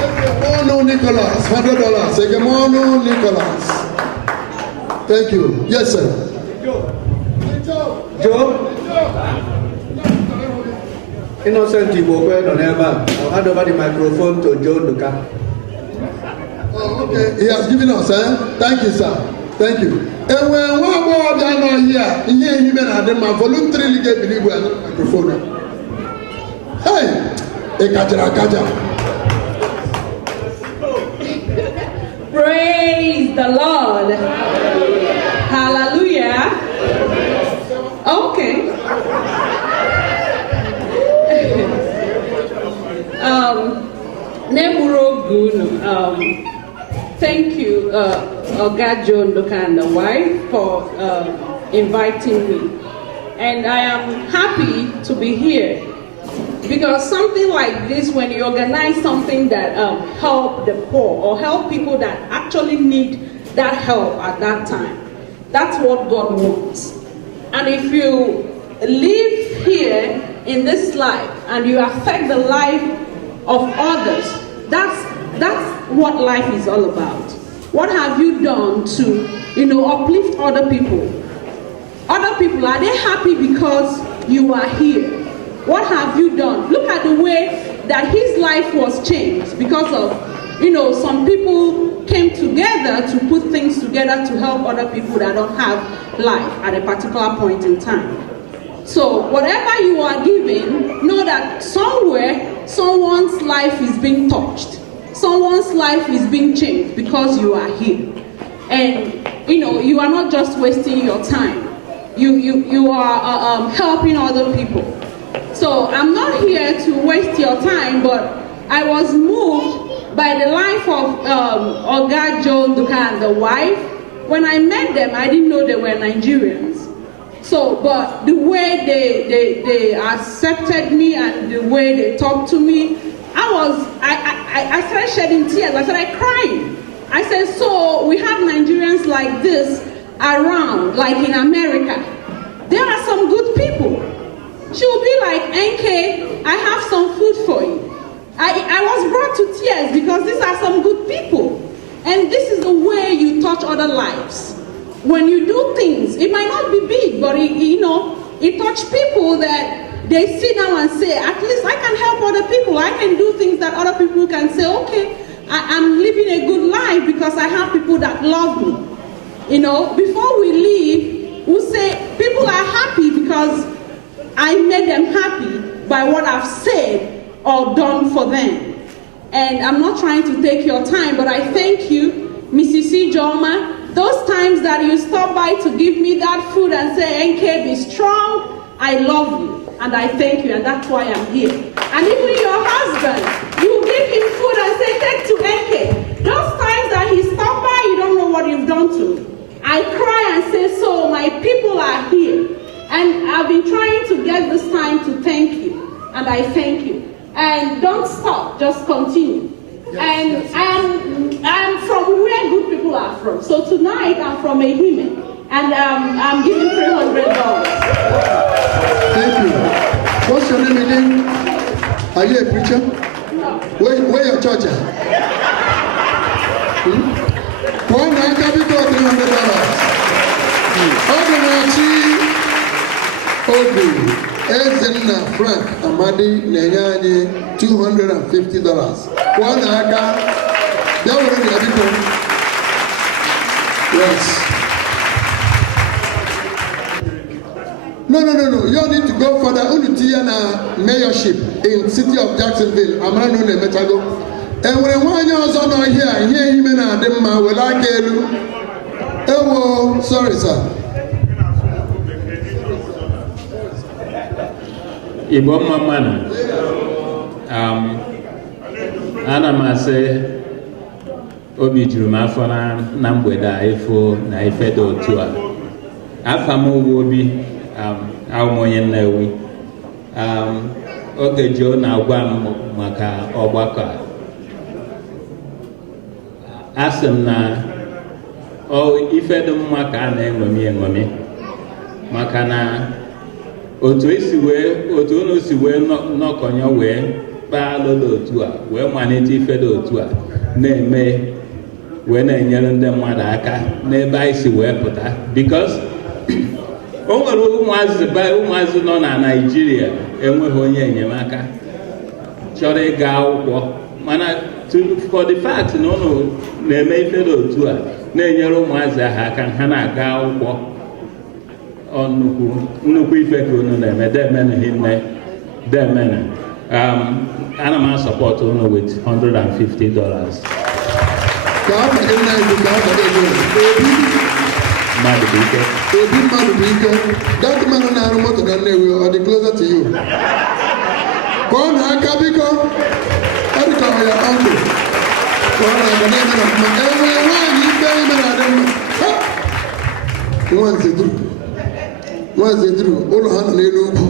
Egemono Nicholas, $100. Egemono Nicholas. Thank you. Yes, sir. Joe? Innocent Igbo on I'll hand over the microphone to Joe Duka. Oh, okay. He has given us, Thank you, sir. Thank you. And when one more than here, he had them voluntarily gave me a microphone. Hey, Kaja. Praise the Lord. Hallelujah. Okay. Thank you, Oga John Duka and the wife for inviting me. And I am happy to be here because something like this, when you organize something that help the poor or help people that actually need that help at that time, that's what God wants. And if you live here in this life and you affect the life of others, that's what life is all about. What have you done to, uplift other people? Other people, are they happy because you are here? What have you done? Look at the way that his life was changed because of, some people came together to put things together to help other people that don't have life at a particular point in time. So whatever you are giving, know that somewhere someone's life is being touched. Someone's life is being changed because you are here. And, you are not just wasting your time. You are helping other people. So I'm not here to waste your time, but I was moved by the life of Oga John Duka and the wife. When I met them, I didn't know they were Nigerians. So, but the way they accepted me and the way they talked to me, I started shedding tears. I started crying. I said, so we have Nigerians like this around, like in America. There are some good people. She will be like, NK, I have some food for you. I was brought to tears because these are some good people. And this is the way you touch other lives. When you do things, it might not be big, but it touches people that they sit down and say, at least I can help other people. I can do things that other people can say, okay, I'm living a good life because I have people that love me. Before we leave, we'll say people are happy because I made them happy by what I've said or done for them. And I'm not trying to take your time, but I thank you, Mrs. Ijoma. Those times that you stop by to give me that food and say, NK, be strong, I love you. And I thank you, and that's why I'm here. And even your husband, you give him food and say, take to NK. Those times that he stopped by, you don't know what you've done to me. I cry and say, so my people are here. And I've been trying to get this time to thank you. And I thank you. And don't stop, just continue. Yes, and I'm from where good people are from. So tonight I'm from Ehime. And I'm giving $300. Thank you. What's your name again? Are you a preacher? No. Where your church at? One night capital $300. Ogu Ezenna Frank Amadi Nenyani $250. One aka. That was the capital. Yes. No. You need to go further. Unutiana mayorship in city of Jacksonville. I'm not known a metago. enwere nwaanyị ọzọ nọ ihe ime na-adị mma were aka elu. Ewo, sorry sir. Igbo mma mmanụ. Ana m asị obi juru m afọ na mgbede a ịfụ na ife dị otu a. Afa m Uwe Obi, ahụ m onye Nnewi. Oge Joe na-agwa m maka ọgbakọ a. Asị m na ife dị mma ka a na-eṅomi maka na otu unu si wee nọkọnyọ wee kpaa lụda otu a wee malite ife dị otu a na-eme wee na-enyere ndị mmadụ aka n'ebe anyị si wee pụta, because o nwere ụmụazị nọ na Naịjirịa enweghị onye enyemaka chọrọ ịga akwụkwọ, mana for the fact na unu na-eme ife dị otu a na-enyere ụmụazị ahụ aka ha na-aga akwụkwọ, nnukwu ife ka unu na-eme demenhinne. Ana m asọpọtụ unu with $150. Mmadụ bụ ike. That man na-arụ moto na Nnewi, ọ dị closer to you. Kọọ na aka biko, ọ dị ka ọ ya ọndụ. Kọọ na aka na-eme na mma. Enwere nwaanyị ikpe ime na-adị mma. Nwanze duru, ụlọ ha nọ n'elu ugwu.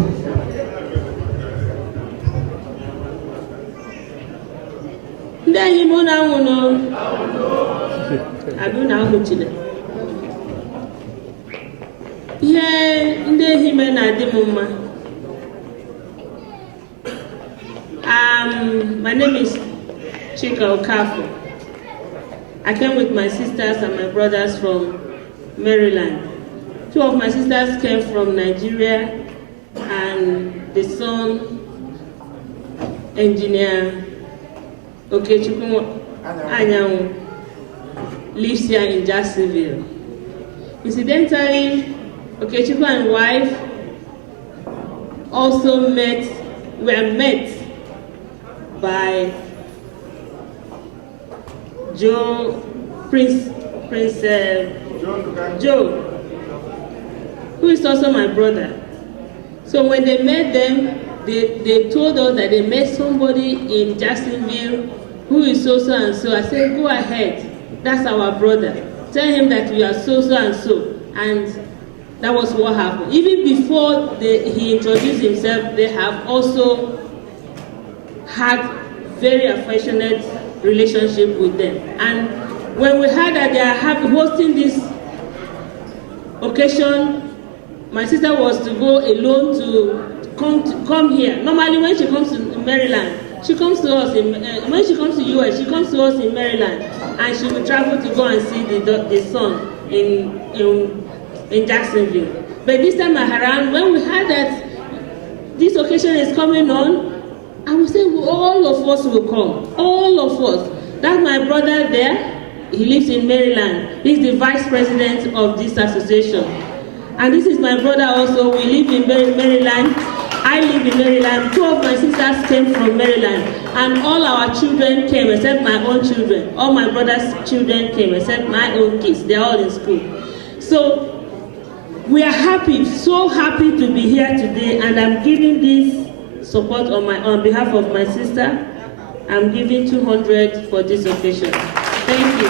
Ndị anyị mụ na nwụnụ agụ na ahụchile. Ihe ndị ehime na-adị m mma. My name is Chika Okafor. I came with my sisters and my brothers from Maryland. 2 of my sisters came from Nigeria, and the son, engineer Okechukwu Anyanwu, lives here in Jacksonville. Incidentally, Okechukwu and wife also were met by Prince Joe, who is also my brother. So when they met them, they told us that they met somebody in Jacksonville who is so and so. I said, go ahead, that's our brother. Tell him that we are so and so. And that was what happened. Even before he introduced himself, they have also had very affectionate relationship with them. And when we heard that they are hosting this occasion, my sister was to go alone to come here. Normally, when she comes to Maryland, she comes to us when she comes to US, she comes to us in Maryland, and she will travel to go and see the son in Jacksonville. But this time around, when we heard that this occasion is coming on, I would say all of us will come. All of us. That's my brother there. He lives in Maryland. He's the vice president of this association. And this is my brother also. We live in Maryland. I live in Maryland. 2 of my sisters came from Maryland. And all our children came except my own children. All my brother's children came except my own kids. They're all in school. So we are happy, so happy to be here today. And I'm giving this support on behalf of my sister. I'm giving 200 for this occasion. Thank you.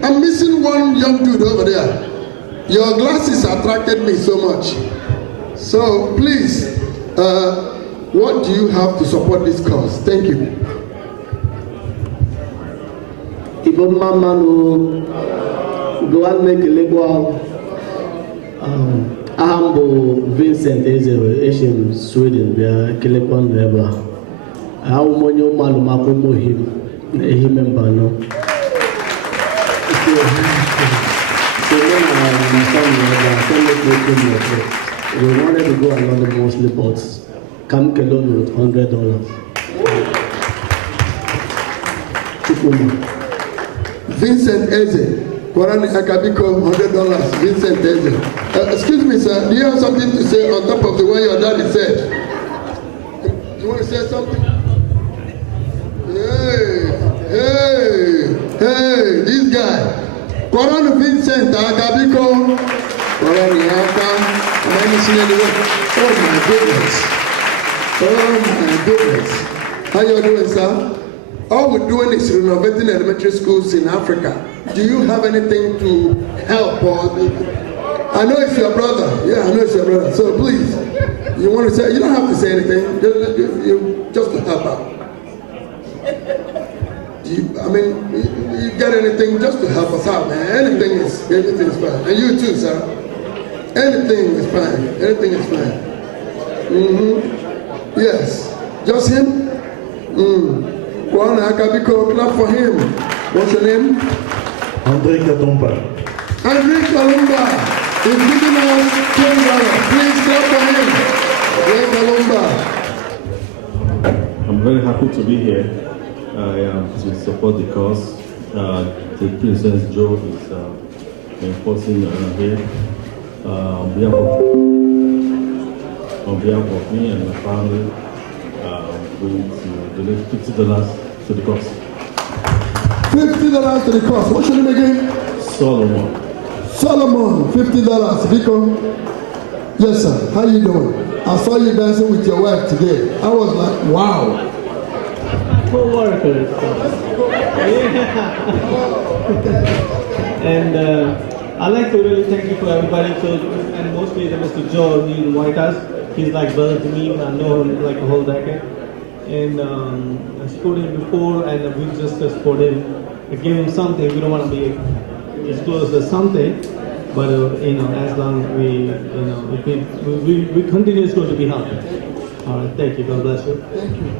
I'm missing one young dude over there. Your glasses attracted me so much. So please, what do you have to support this cause? Thank you. Ibo mama no go and make a legal Ahambo Vincent Ezewe Asian Sweden bia kelekwan beba. How monyo malu makomo him member no. So when I We wanted to go anonymously, but come alone with $100. Vincent Eze, Kwarani Akabiko, $100. Vincent Eze. Excuse me, sir. Do you have something to say on top of the one your daddy said? You want to say something? Hey, this guy. Kwarani Vincent Akabiko, Kwarani Aka. Oh my goodness. How you doing, sir? All we're doing is renovating elementary schools in Africa. Do you have anything to help? I know it's your brother. Yeah, I know it's your brother. So please, you want to say, you don't have to say anything. Just to help out. You get anything just to help us out, man. Anything is fine. And you too, sir. Anything is fine. Anything is fine. Yes. Just him? Kwana Akabiko, clap for him. What's your name? Andre Kalumba. Andre Kalumba is giving us $10. Please clap for him. Andre Kalumba. I'm very happy to be here. I am to support the cause. The Princess Joe is enforcing here. On behalf of me and my family, going to donate $50 to the cause. $50 to the cause. What's your name again? Solomon. Solomon, $50. Biko. Yes, sir. How you doing? I saw you dancing with your wife today. I was like, wow. Co-workers. And I'd like to really thank you for everybody, and mostly Mr. Joe, he invited us. He's like brother to me. I know him like a whole decade. And I supported him before, and we just support him. I gave him something. We don't want to be disclosed as something, but as long as we continue, it's going to be helping. All right, thank you. God bless you. Thank you.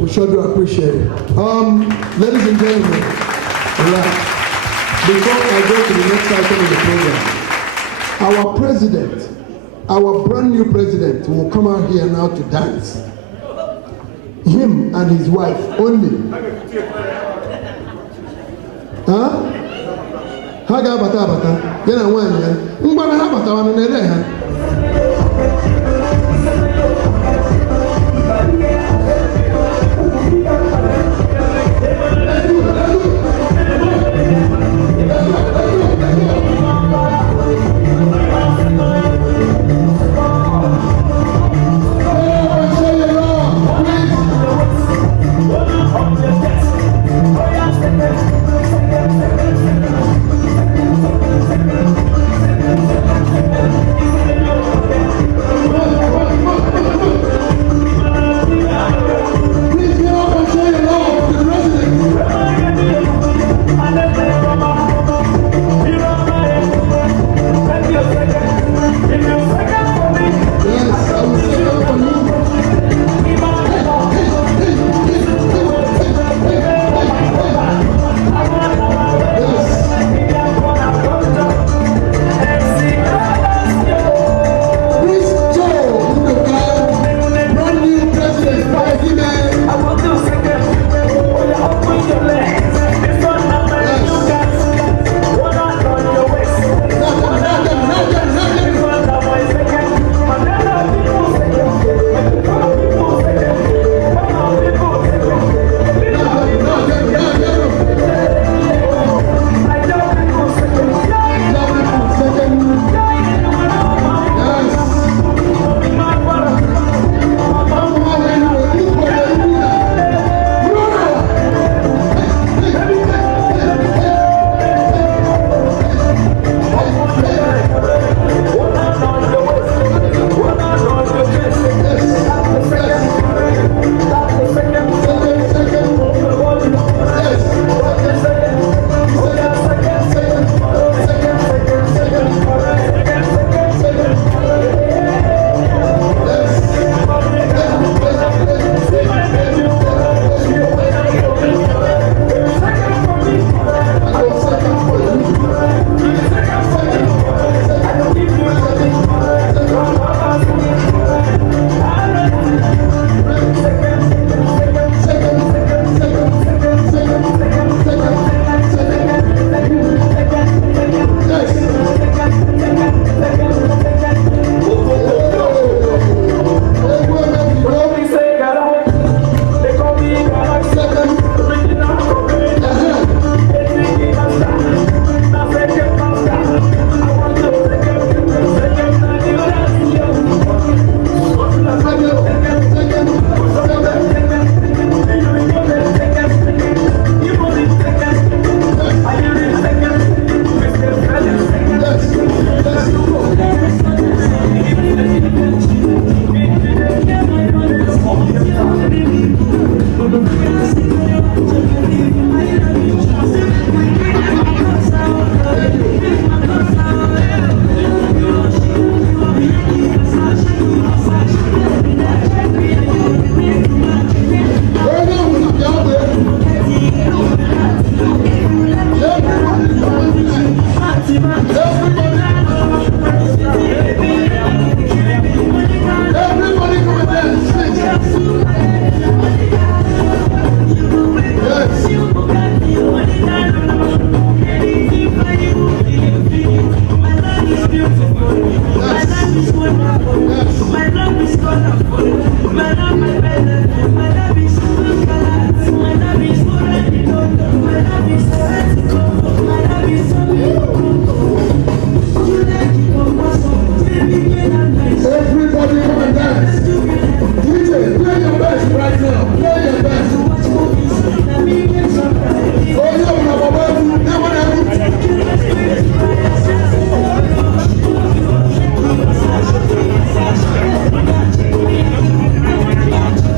We sure do appreciate it. Ladies and gentlemen, relax. Before I go to the next item of the program, our president, our brand new president, will come out here now to dance. Him and his wife only. Huh? Haga bata bata. Yana wanya. Mbana ha bata wana nere ha. My love is colorful. My love is better. My love is full colors. My love is full of the love. My love is vertical. My love is so beautiful. You like it on my song. Baby, when I'm nice. Everybody come and dance. DJ, play your best right now. Play your best. To watch movies. Now me get surprised. Oh, yeah, we have a best. Never know. Thank you.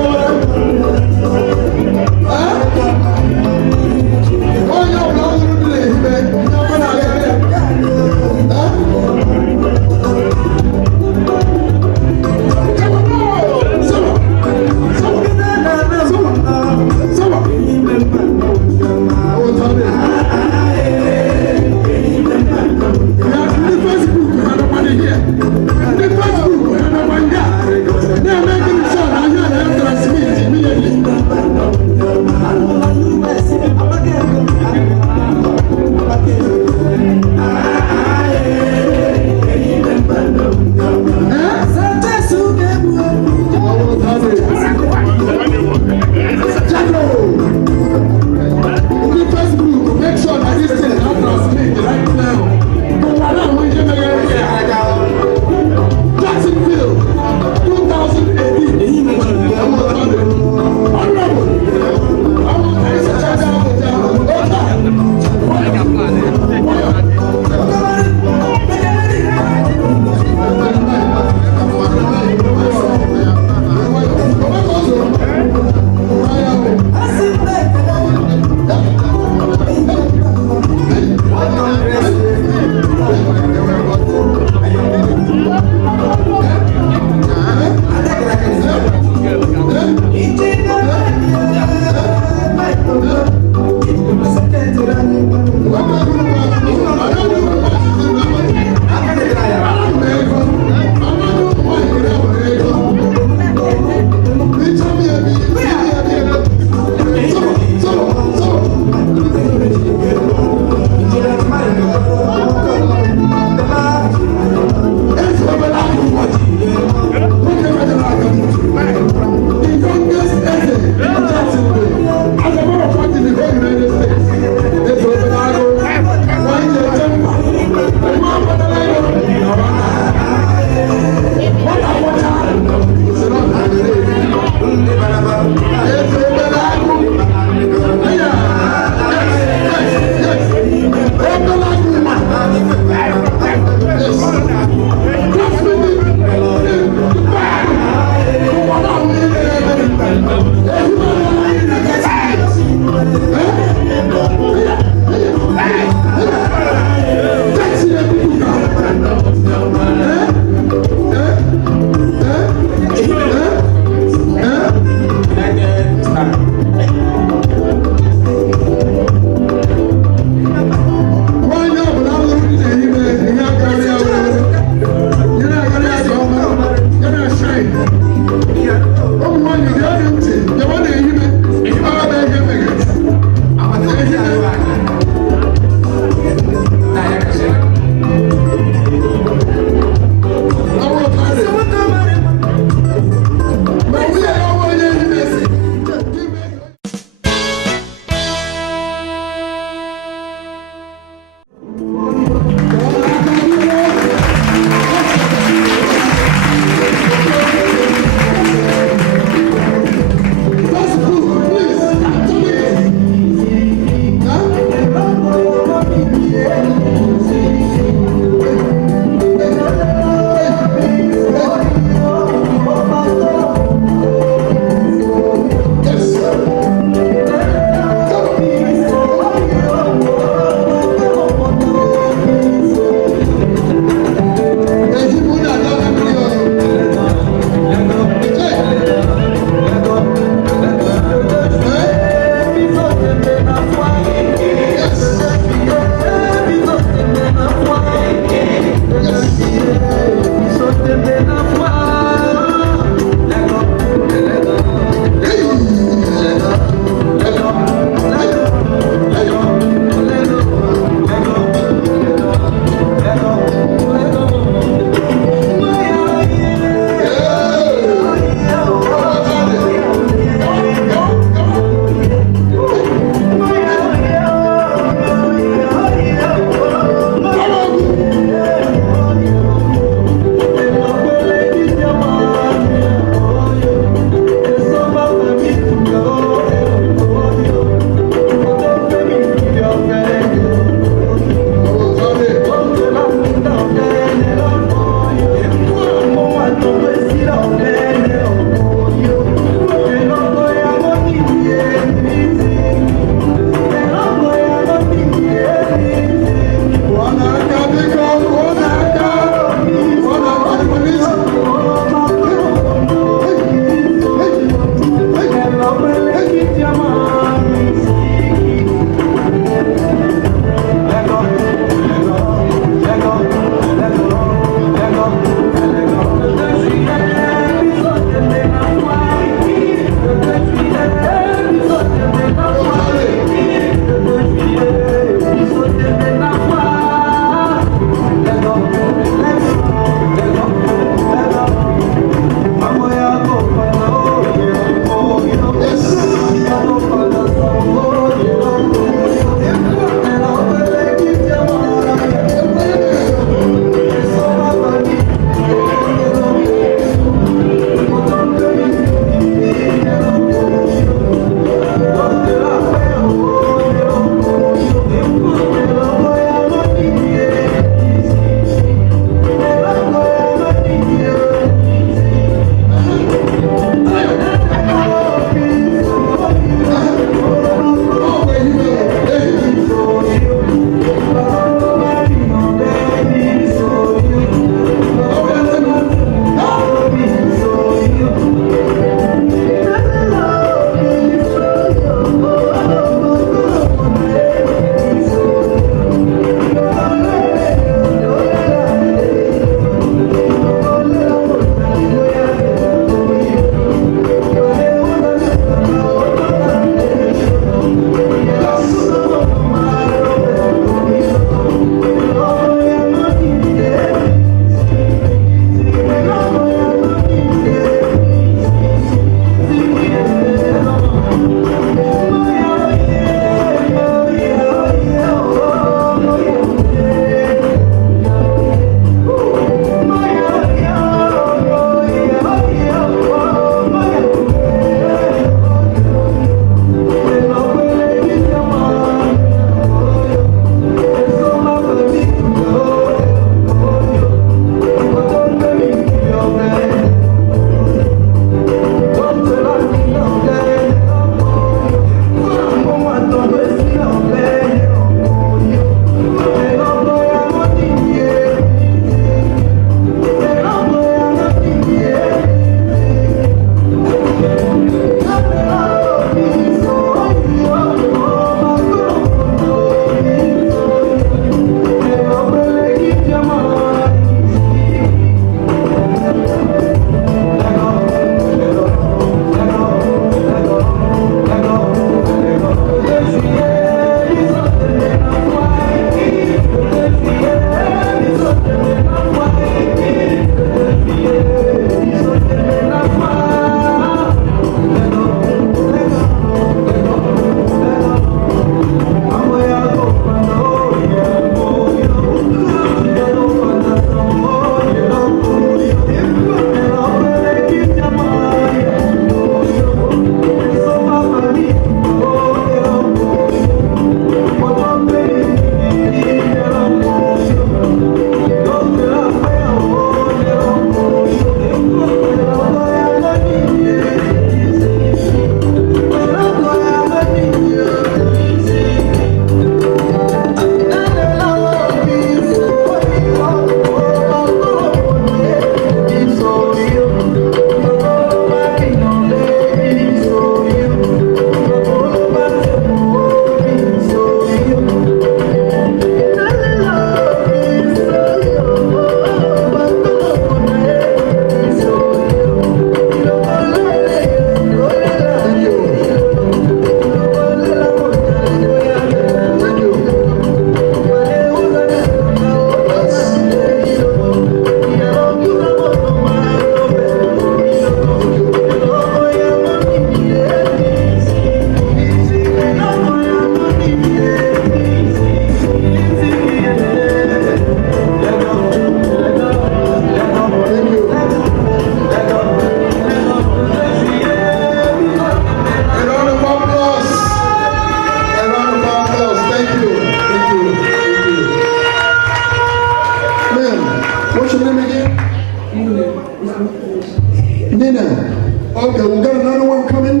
Okay, we got another one coming.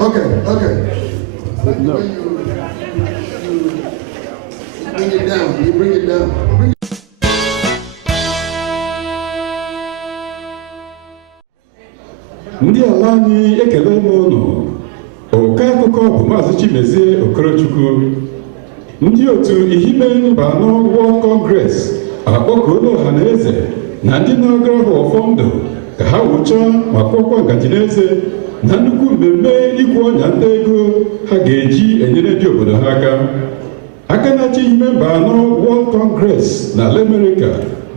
Okay. No. Bring it down. You bring it down. Ndị ala anyị ekele m ụnụ. Oke akụkọ bụ Maazị Chimezie Okorochukwu. Ndị otu Ihime Mba Anọ World Congress akpọkuola ọha na eze na ndị na-agara ha ọfọ ndụ ka ha wụchaa ma kwọkwa ngaji n'eze na nnukwu mmemme ikwu ọnya ndị ego ha ga-eji enyere ndị obodo ha aka. Aka na-achị Ihime Mba Anọ World Congress na ala Amerịka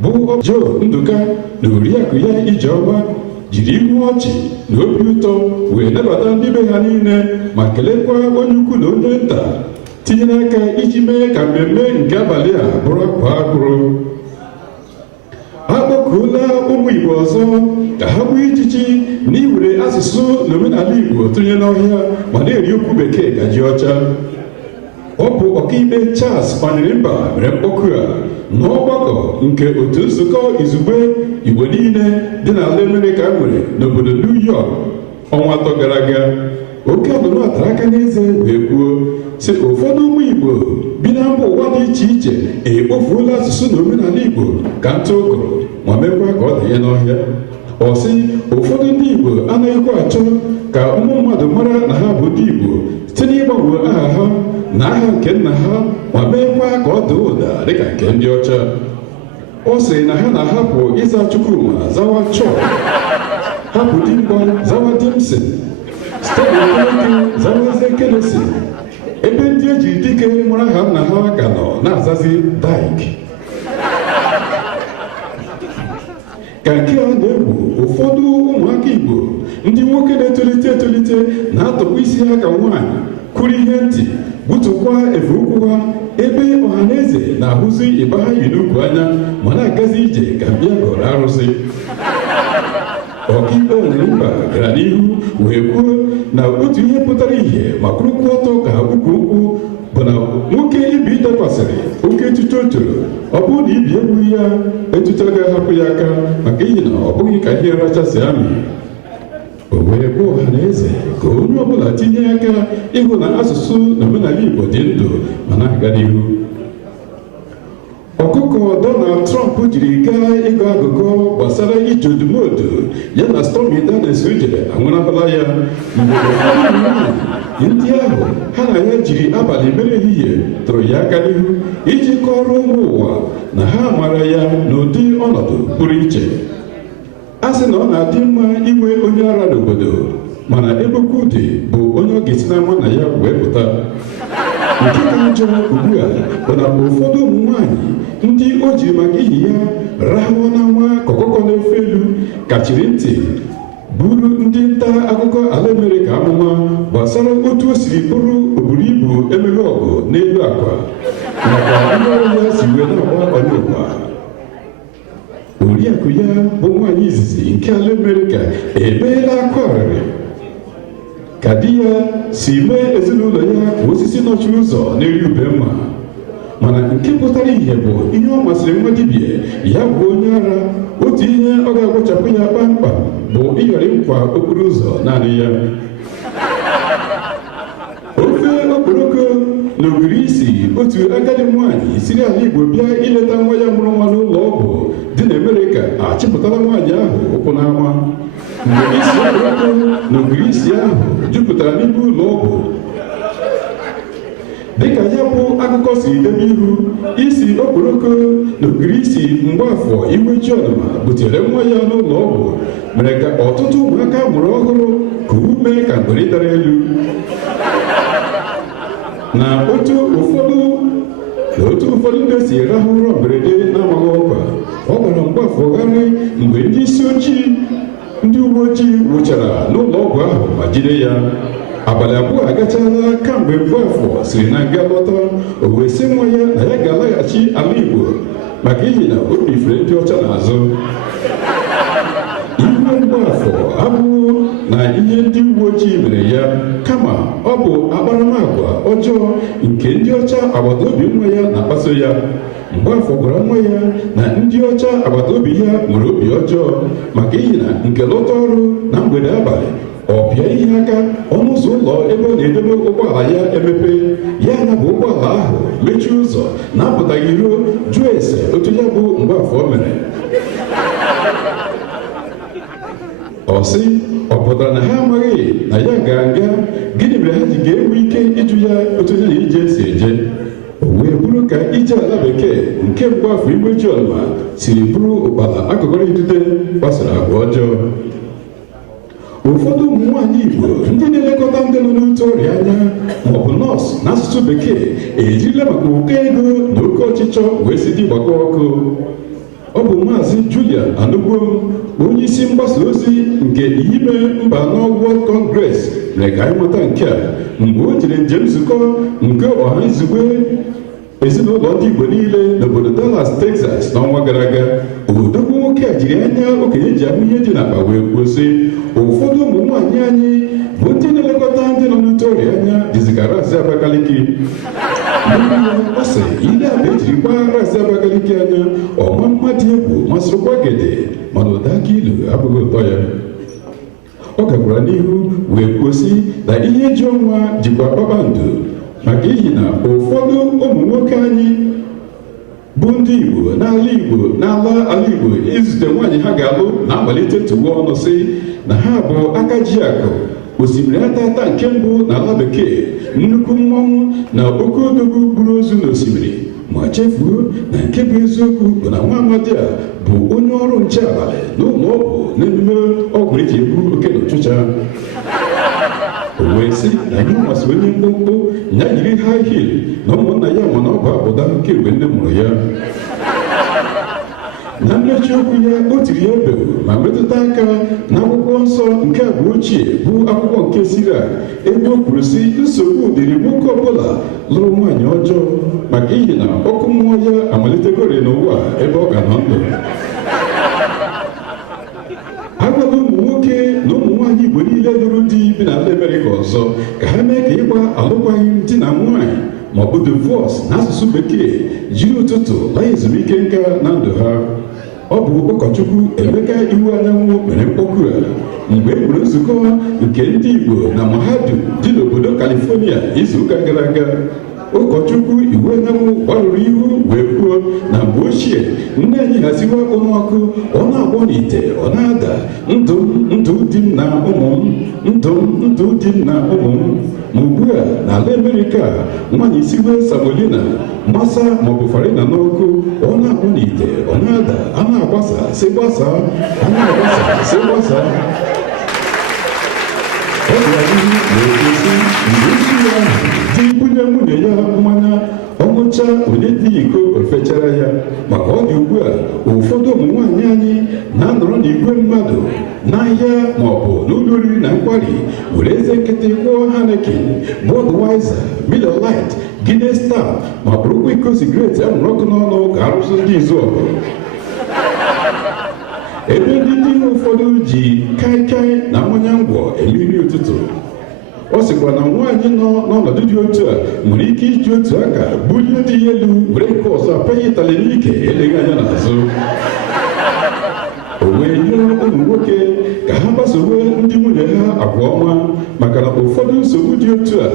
bụ Joe Nduka na oriakụ ya Ijeọma jiri ihu ọchị na obi ụtọ wee nabata ndị be ha niile ma kelekwa onye ukwu na onye nta tinyere aka iji mee ka mmemme nke abalị a bụrụ akwa akụrụ. A kpọkuola ụmụ Igbo ọzọ ka ha gbuo ijiji n'iwere asụsụ na omenala Igbo tụnye n'ọhịa ma na-eri okwu bekee ka ji ọcha. Ọ bụ ọkaikpe Charles Kpanirimba mere mkpọku a n'ọgbakọ nke otu nzukọ izugbe Igbo niile dị n'ala Amerịka nwere n'obodo New York ọnwa atọ gara aga. Oke ọdụm atara aka n'eze wee kwuo sị ụfọdụ ụmụ Igbo bi na mba ụwa dị iche iche ekpofuola asụsụ na omenala Igbo ka ntụ ụkụrụ ma mekwa ka ọ danye n'ọhịa. Ọ sị ụfọdụ ndị Igbo anaghịkwa achọ ka ụmụ mmadụ mara na ha bụ ndị Igbo site n'ịgbanwe aha ha na aha nke nna ha ma meekwa ka ọ dị ụda dịka nke ndị ọcha. Ọ sịrị na ha na-ahapụ ịza Chukwuma zawa Chọọ, hapụ Dimgba zawa Dimson, Stephen zawa Ezekelesi, ebe ndị eji dike mara ha nna ha ka nọ na-azazi Dike. Ka nke a na-egwu ụfọdụ ụmụaka Igbo ndị nwoke na-etolite etolite na-atọkwa isi ha ka nwaanyị kụrụ ihe ntị butụkwa efe ụkwụ ha ebe ọha na eze na-ahụzi ịba ha yi n'ukwu anya ma na-agazi ije ka bịa gọrọ arụsị. Ọkaikpe Kpanirimba gara n'ihu wee kwuo na otu ihe pụtara ihe ma kwụrụkwa ọtọ ka ukwu nkwụ bụ na nwoke ibi dakwasịrị oke etuto toro ọ bụrụ na ibi egbughị ya etuto ga-ahapụ ya aka maka ihi na ọ bụghị ka ihe rachasị amị. O wee gwa ọha na eze ka onye ọbụla tinye aka ịhụ na asụsụ na omenala Igbo dị ndụ ma na-aga n'ihu. Ọkụkọ Donald Trump jiri gaa ịgụ akụkọ gbasara ije odumodu ya na Stormy Daniels jere anwụrabala ya mgbe ndị ahụ ha na ya jiri abalị mere ehihie tụrụ ya aka n'ihu iji kọrọ ụmụ ụwa na ha mara ya n'ụdị ọnọdụ pụrụ iche. A sị na ọ na-adị mma inwe onye ara n'obodo mana ebe okwu dị bụ onye ọ ga-esi n'ama na ya wee pụta. Nke ka njọ ugbu a bụ na ụfọdụ ụmụ nwaanyị ndị o jiri maka ihi ya rahụọ na nwa ka ọkụkọ na-efe elu kachiri ntị buru ndị nta akụkọ ala Amerịka amụma gbasara otu o siri bụrụ oburu ibu emeghe ọgụ n'elu akwa maka ndị ọrụ ya si wee na-agba onye ụwa. Oriakụ ya bụ nwaanyị izizi nke ala Amerịka emeela akwa ọrịrị ka di ya si mee ezinụlọ ya ka osisi nọchiri ụzọ n'eri ube mma. Mana nke pụtara ihe bụ ihe ọ masịrị nwa dibịa ya bụ onye ara otu ihe ọ ga-agwachapụ ya kpamkpam bụ ịghọrị nkwa okporo ụzọ naanị ya. Ofe okporoko na ogiri isi otu agadi nwaanyị siri ala Igbo bịa ileta nwa ya mụrụ nwa n'ụlọ ọgwụ dị na Amerịka achịpụtara nwaanyị ahụ ụkwụ n'ama. Mgbe isi okporoko na ogiri isi ahụ jupụtara n'ime ụlọ ọgwụ dịka ya bụ akụkọ si debe ihu, isi okporoko na ogiri isi Mgbafọ Iwejiọnụma butere nwa ya n'ụlọ ọgwụ mere ka ọtụtụ ụmụaka mụrụ ọhụrụ ka ume ka mgbere dara elu. Na otu ụfọdụ ndị si rahụ ụra mberede na-amaghị ọkwa, ọ gbara Mgbafọ gharị mgbe ndị uwe ojii wụchara n'ụlọ ọgwụ ahụ ma jide ya. Abalị abụọ agachala kamgbe Mgbafọ siri na nga lọta, o wee sị nwa ya na ya ga-alaghachi ala Igbo maka ihi na o rifere ndị ọcha n'azụ. Iwe Mgbafọ abụghị na ihe ndị uwe ojii mere ya, kama ọ bụ akparamagwa ọjọọ nke ndị ọcha agbata obi nwa ya na-akpaso ya. Mgbafọ gwara nwa ya na ndị ọcha agbata obi ya nwere obi ọjọọ maka ihi na nke lọta ọrụ na mgbede abalị ọ pịa ihe aka ọnụ ụzọ ụlọ ebe ọ na-edebe ụgbọala ya emepe, ya nyabụ ụgbọala ahụ mechie ụzọ na-apụtaghị iro, jụọ ese otu ya bụ Mgbafọ mere. Ọ sị ọ pụtara na ha amaghị na ya ga-aga, gịnị mere ha ji ga-enwe ike ịjụ ya otu ya na ije si eje? O wee bụrụ ka ije ala bekee nke Mgbafọ Igwejiọlụma siri bụrụ ụkpala akụkọrọ idide gbasara agwa ọjọọ. Ụfọdụ ụmụ nwaanyị Igbo ndị na-elekọta ndị nọ n'otu ọrịa anya maọbụ nọọsụ n'asụsụ bekee ejirila maka oke ego na oke ọchịchọ wee si dị gbakọ ọkụ. Ọ bụ Maazị Julian Anugwom, onye isi mgbasa ozi nke ime mba anọ World Congress, mere ka anyị mata nke a mgbe o jiri njem nzukọ nke ọha izugbe ezinụlọ ndị Igbo niile n'obodo Dallas, Texas n'ọnwa gara aga. Odogwu nwoke a jiri anya okenye ji ahụ ihe dị n'akpa wee kwuo sị, ụfọdụ ụmụ nwaanyị anyị bụ ndị na-elekọta ndị nọ n'ute ọrịa anya dịzika Razi Abakaliki. Ọ sị ile a ejiri gbaa Razi Abakaliki anya ọma mmadụ egwu masịrịkwa gede mana ụda aka ilu abụghị ụtọ ya. Ọ gakwara n'ihu wee kwuo sị na ihe ji ọnwa jikwa kpakpando maka ihi na ụfọdụ ụmụ nwoke anyị bụ ndị Igbo n'ala ala Igbo izute nwaanyị ha ga-alụ na-amalite tụwa ọnụ sị na ha bụ aka ji akụ, osimiri atata nke mbụ n'ala bekee, nnukwu mmọnwụ na oke odogwu gburu ozu n'osimiri, ma chefuo na nke bụ eziokwu bụ na nwa amadi a bụ onye ọrụ nche abalị n'ụlọ ọgwụ n'emume ọgwụ eji egbu oke na ọchụcha. O wee sị na ihe masịrị onye mkpụmkpụ ya yiri high heel na ụmụnna ya mana ọ bụ abụda kemgbe nne mụrụ ya. Na mmechi okwu ya o tiri ya ebe ma metụta aka n'akwụkwọ nsọ nke agba ochie bụ akwụkwọ nke Siria, ebe o kwuru sị nsogbu dịrị nwoke ọbụla lụrụ nwaanyị ọjọọ maka ihi na ọkụ mmụọ ya amalitegori n'ụwa ebe ọ ga nọ ndụ. Agwala ụmụ nwoke na ụmụ nwaanyị Igbo niile lụrụ di bi n'ala Amerịka ọzọ ka ha mee ka ịgba alụkwaghịm di na nwaanyị maọbụ divorce n'asụsụ bekee jiri ụtụtụ laa ezumike nka na ndụ ha. Ọ bụ ụkọchukwu Emeka Iwu Anyanwụ mere mkpọkụ a mgbe e nwere nzukọ nke ndị Igbo na mahadum dị n'obodo California izuụka gara aga. Ụkọchukwu Iwu Anyanwụ gbarụrụ ihu wee kwuo na mgbe ochie nne anyị haziwa ọnụọkụ, ọ na-agbọ n'ite, ọ na-ada ndụ di m na ụmụ m, ndụ di m na ụmụ m. Ma ugbu a n'ala Amerịka nwaanyị siwe Samolina masa maọbụ farina n'ọkụ, ọ na-agbọ n'ite, ọ na-ada, a na-agbasa sị gbasaa, a na-agbasa sị gbasaa. Ọ bịara n'ihu wee kwesị mgbe isi ya ahụ di bunye nwunye ya mmanya, ọṅụcha onye dị iko ofechara ya. Maka ọ dị ugbu a ụfọdụ ụmụ nwaanyị anyị na-anọrọ n'igwe mmadụ n'ahịa maọbụ n'ụlọ oriri na nkwari were eze nkịtị kwụọ Heineken, Budweiser, Miller Lite, Guinness Stout ma bụrụkwa iko sigaret anwụrụ ọkụ n'ọnụ ka arụsị ndị izu ọgụ. Ebe ndị di ụfọdụ ji kaikai na mmanya ngwọ eme nri ụtụtụ. Ọ sịkwa na nwaanyị nọ n'ọnọdụ dị otu a nwere ike iji otu aka bulie dị elu were nke ọzọ apanye ịtali n'ike eleghị anya n'azụ. O wee yọọ ụmụ nwoke ka ha gbasowe ndị nwunye ha agwa ọma maka na ụfọdụ nsogbu dị otu a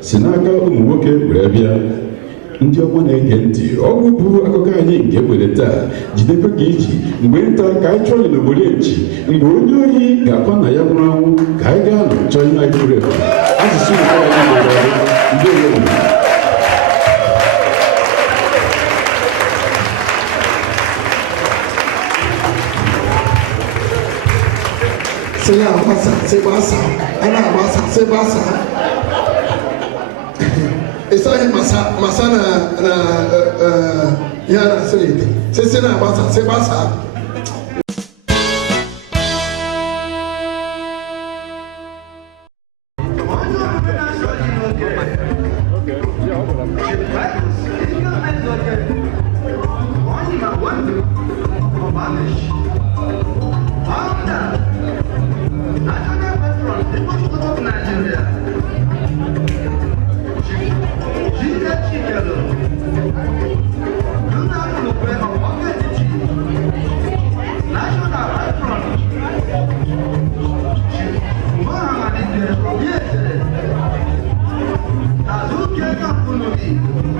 si n'aka ụmụ nwoke were bịa. Ndị ọma na-ege ntị, ọgwụ bụ akụkọ anyị nke mgbede taa. Jidekwa ka iji mgbe nta ka anyị chọọ n'obodo nchi mgbe onye ohi ga-akwa na ya nwụrụ anwụ ka anyị gaa nụ chọọ ihe anyị furu efu. Asụsụ nke anyị nwere ọrụ ndị obodo. Sị ya agbasa, sị gbasa, a na-agbasa, sị gbasa. Isahi masa na ya na sirite. Sisi na basa, se basa. Thank you.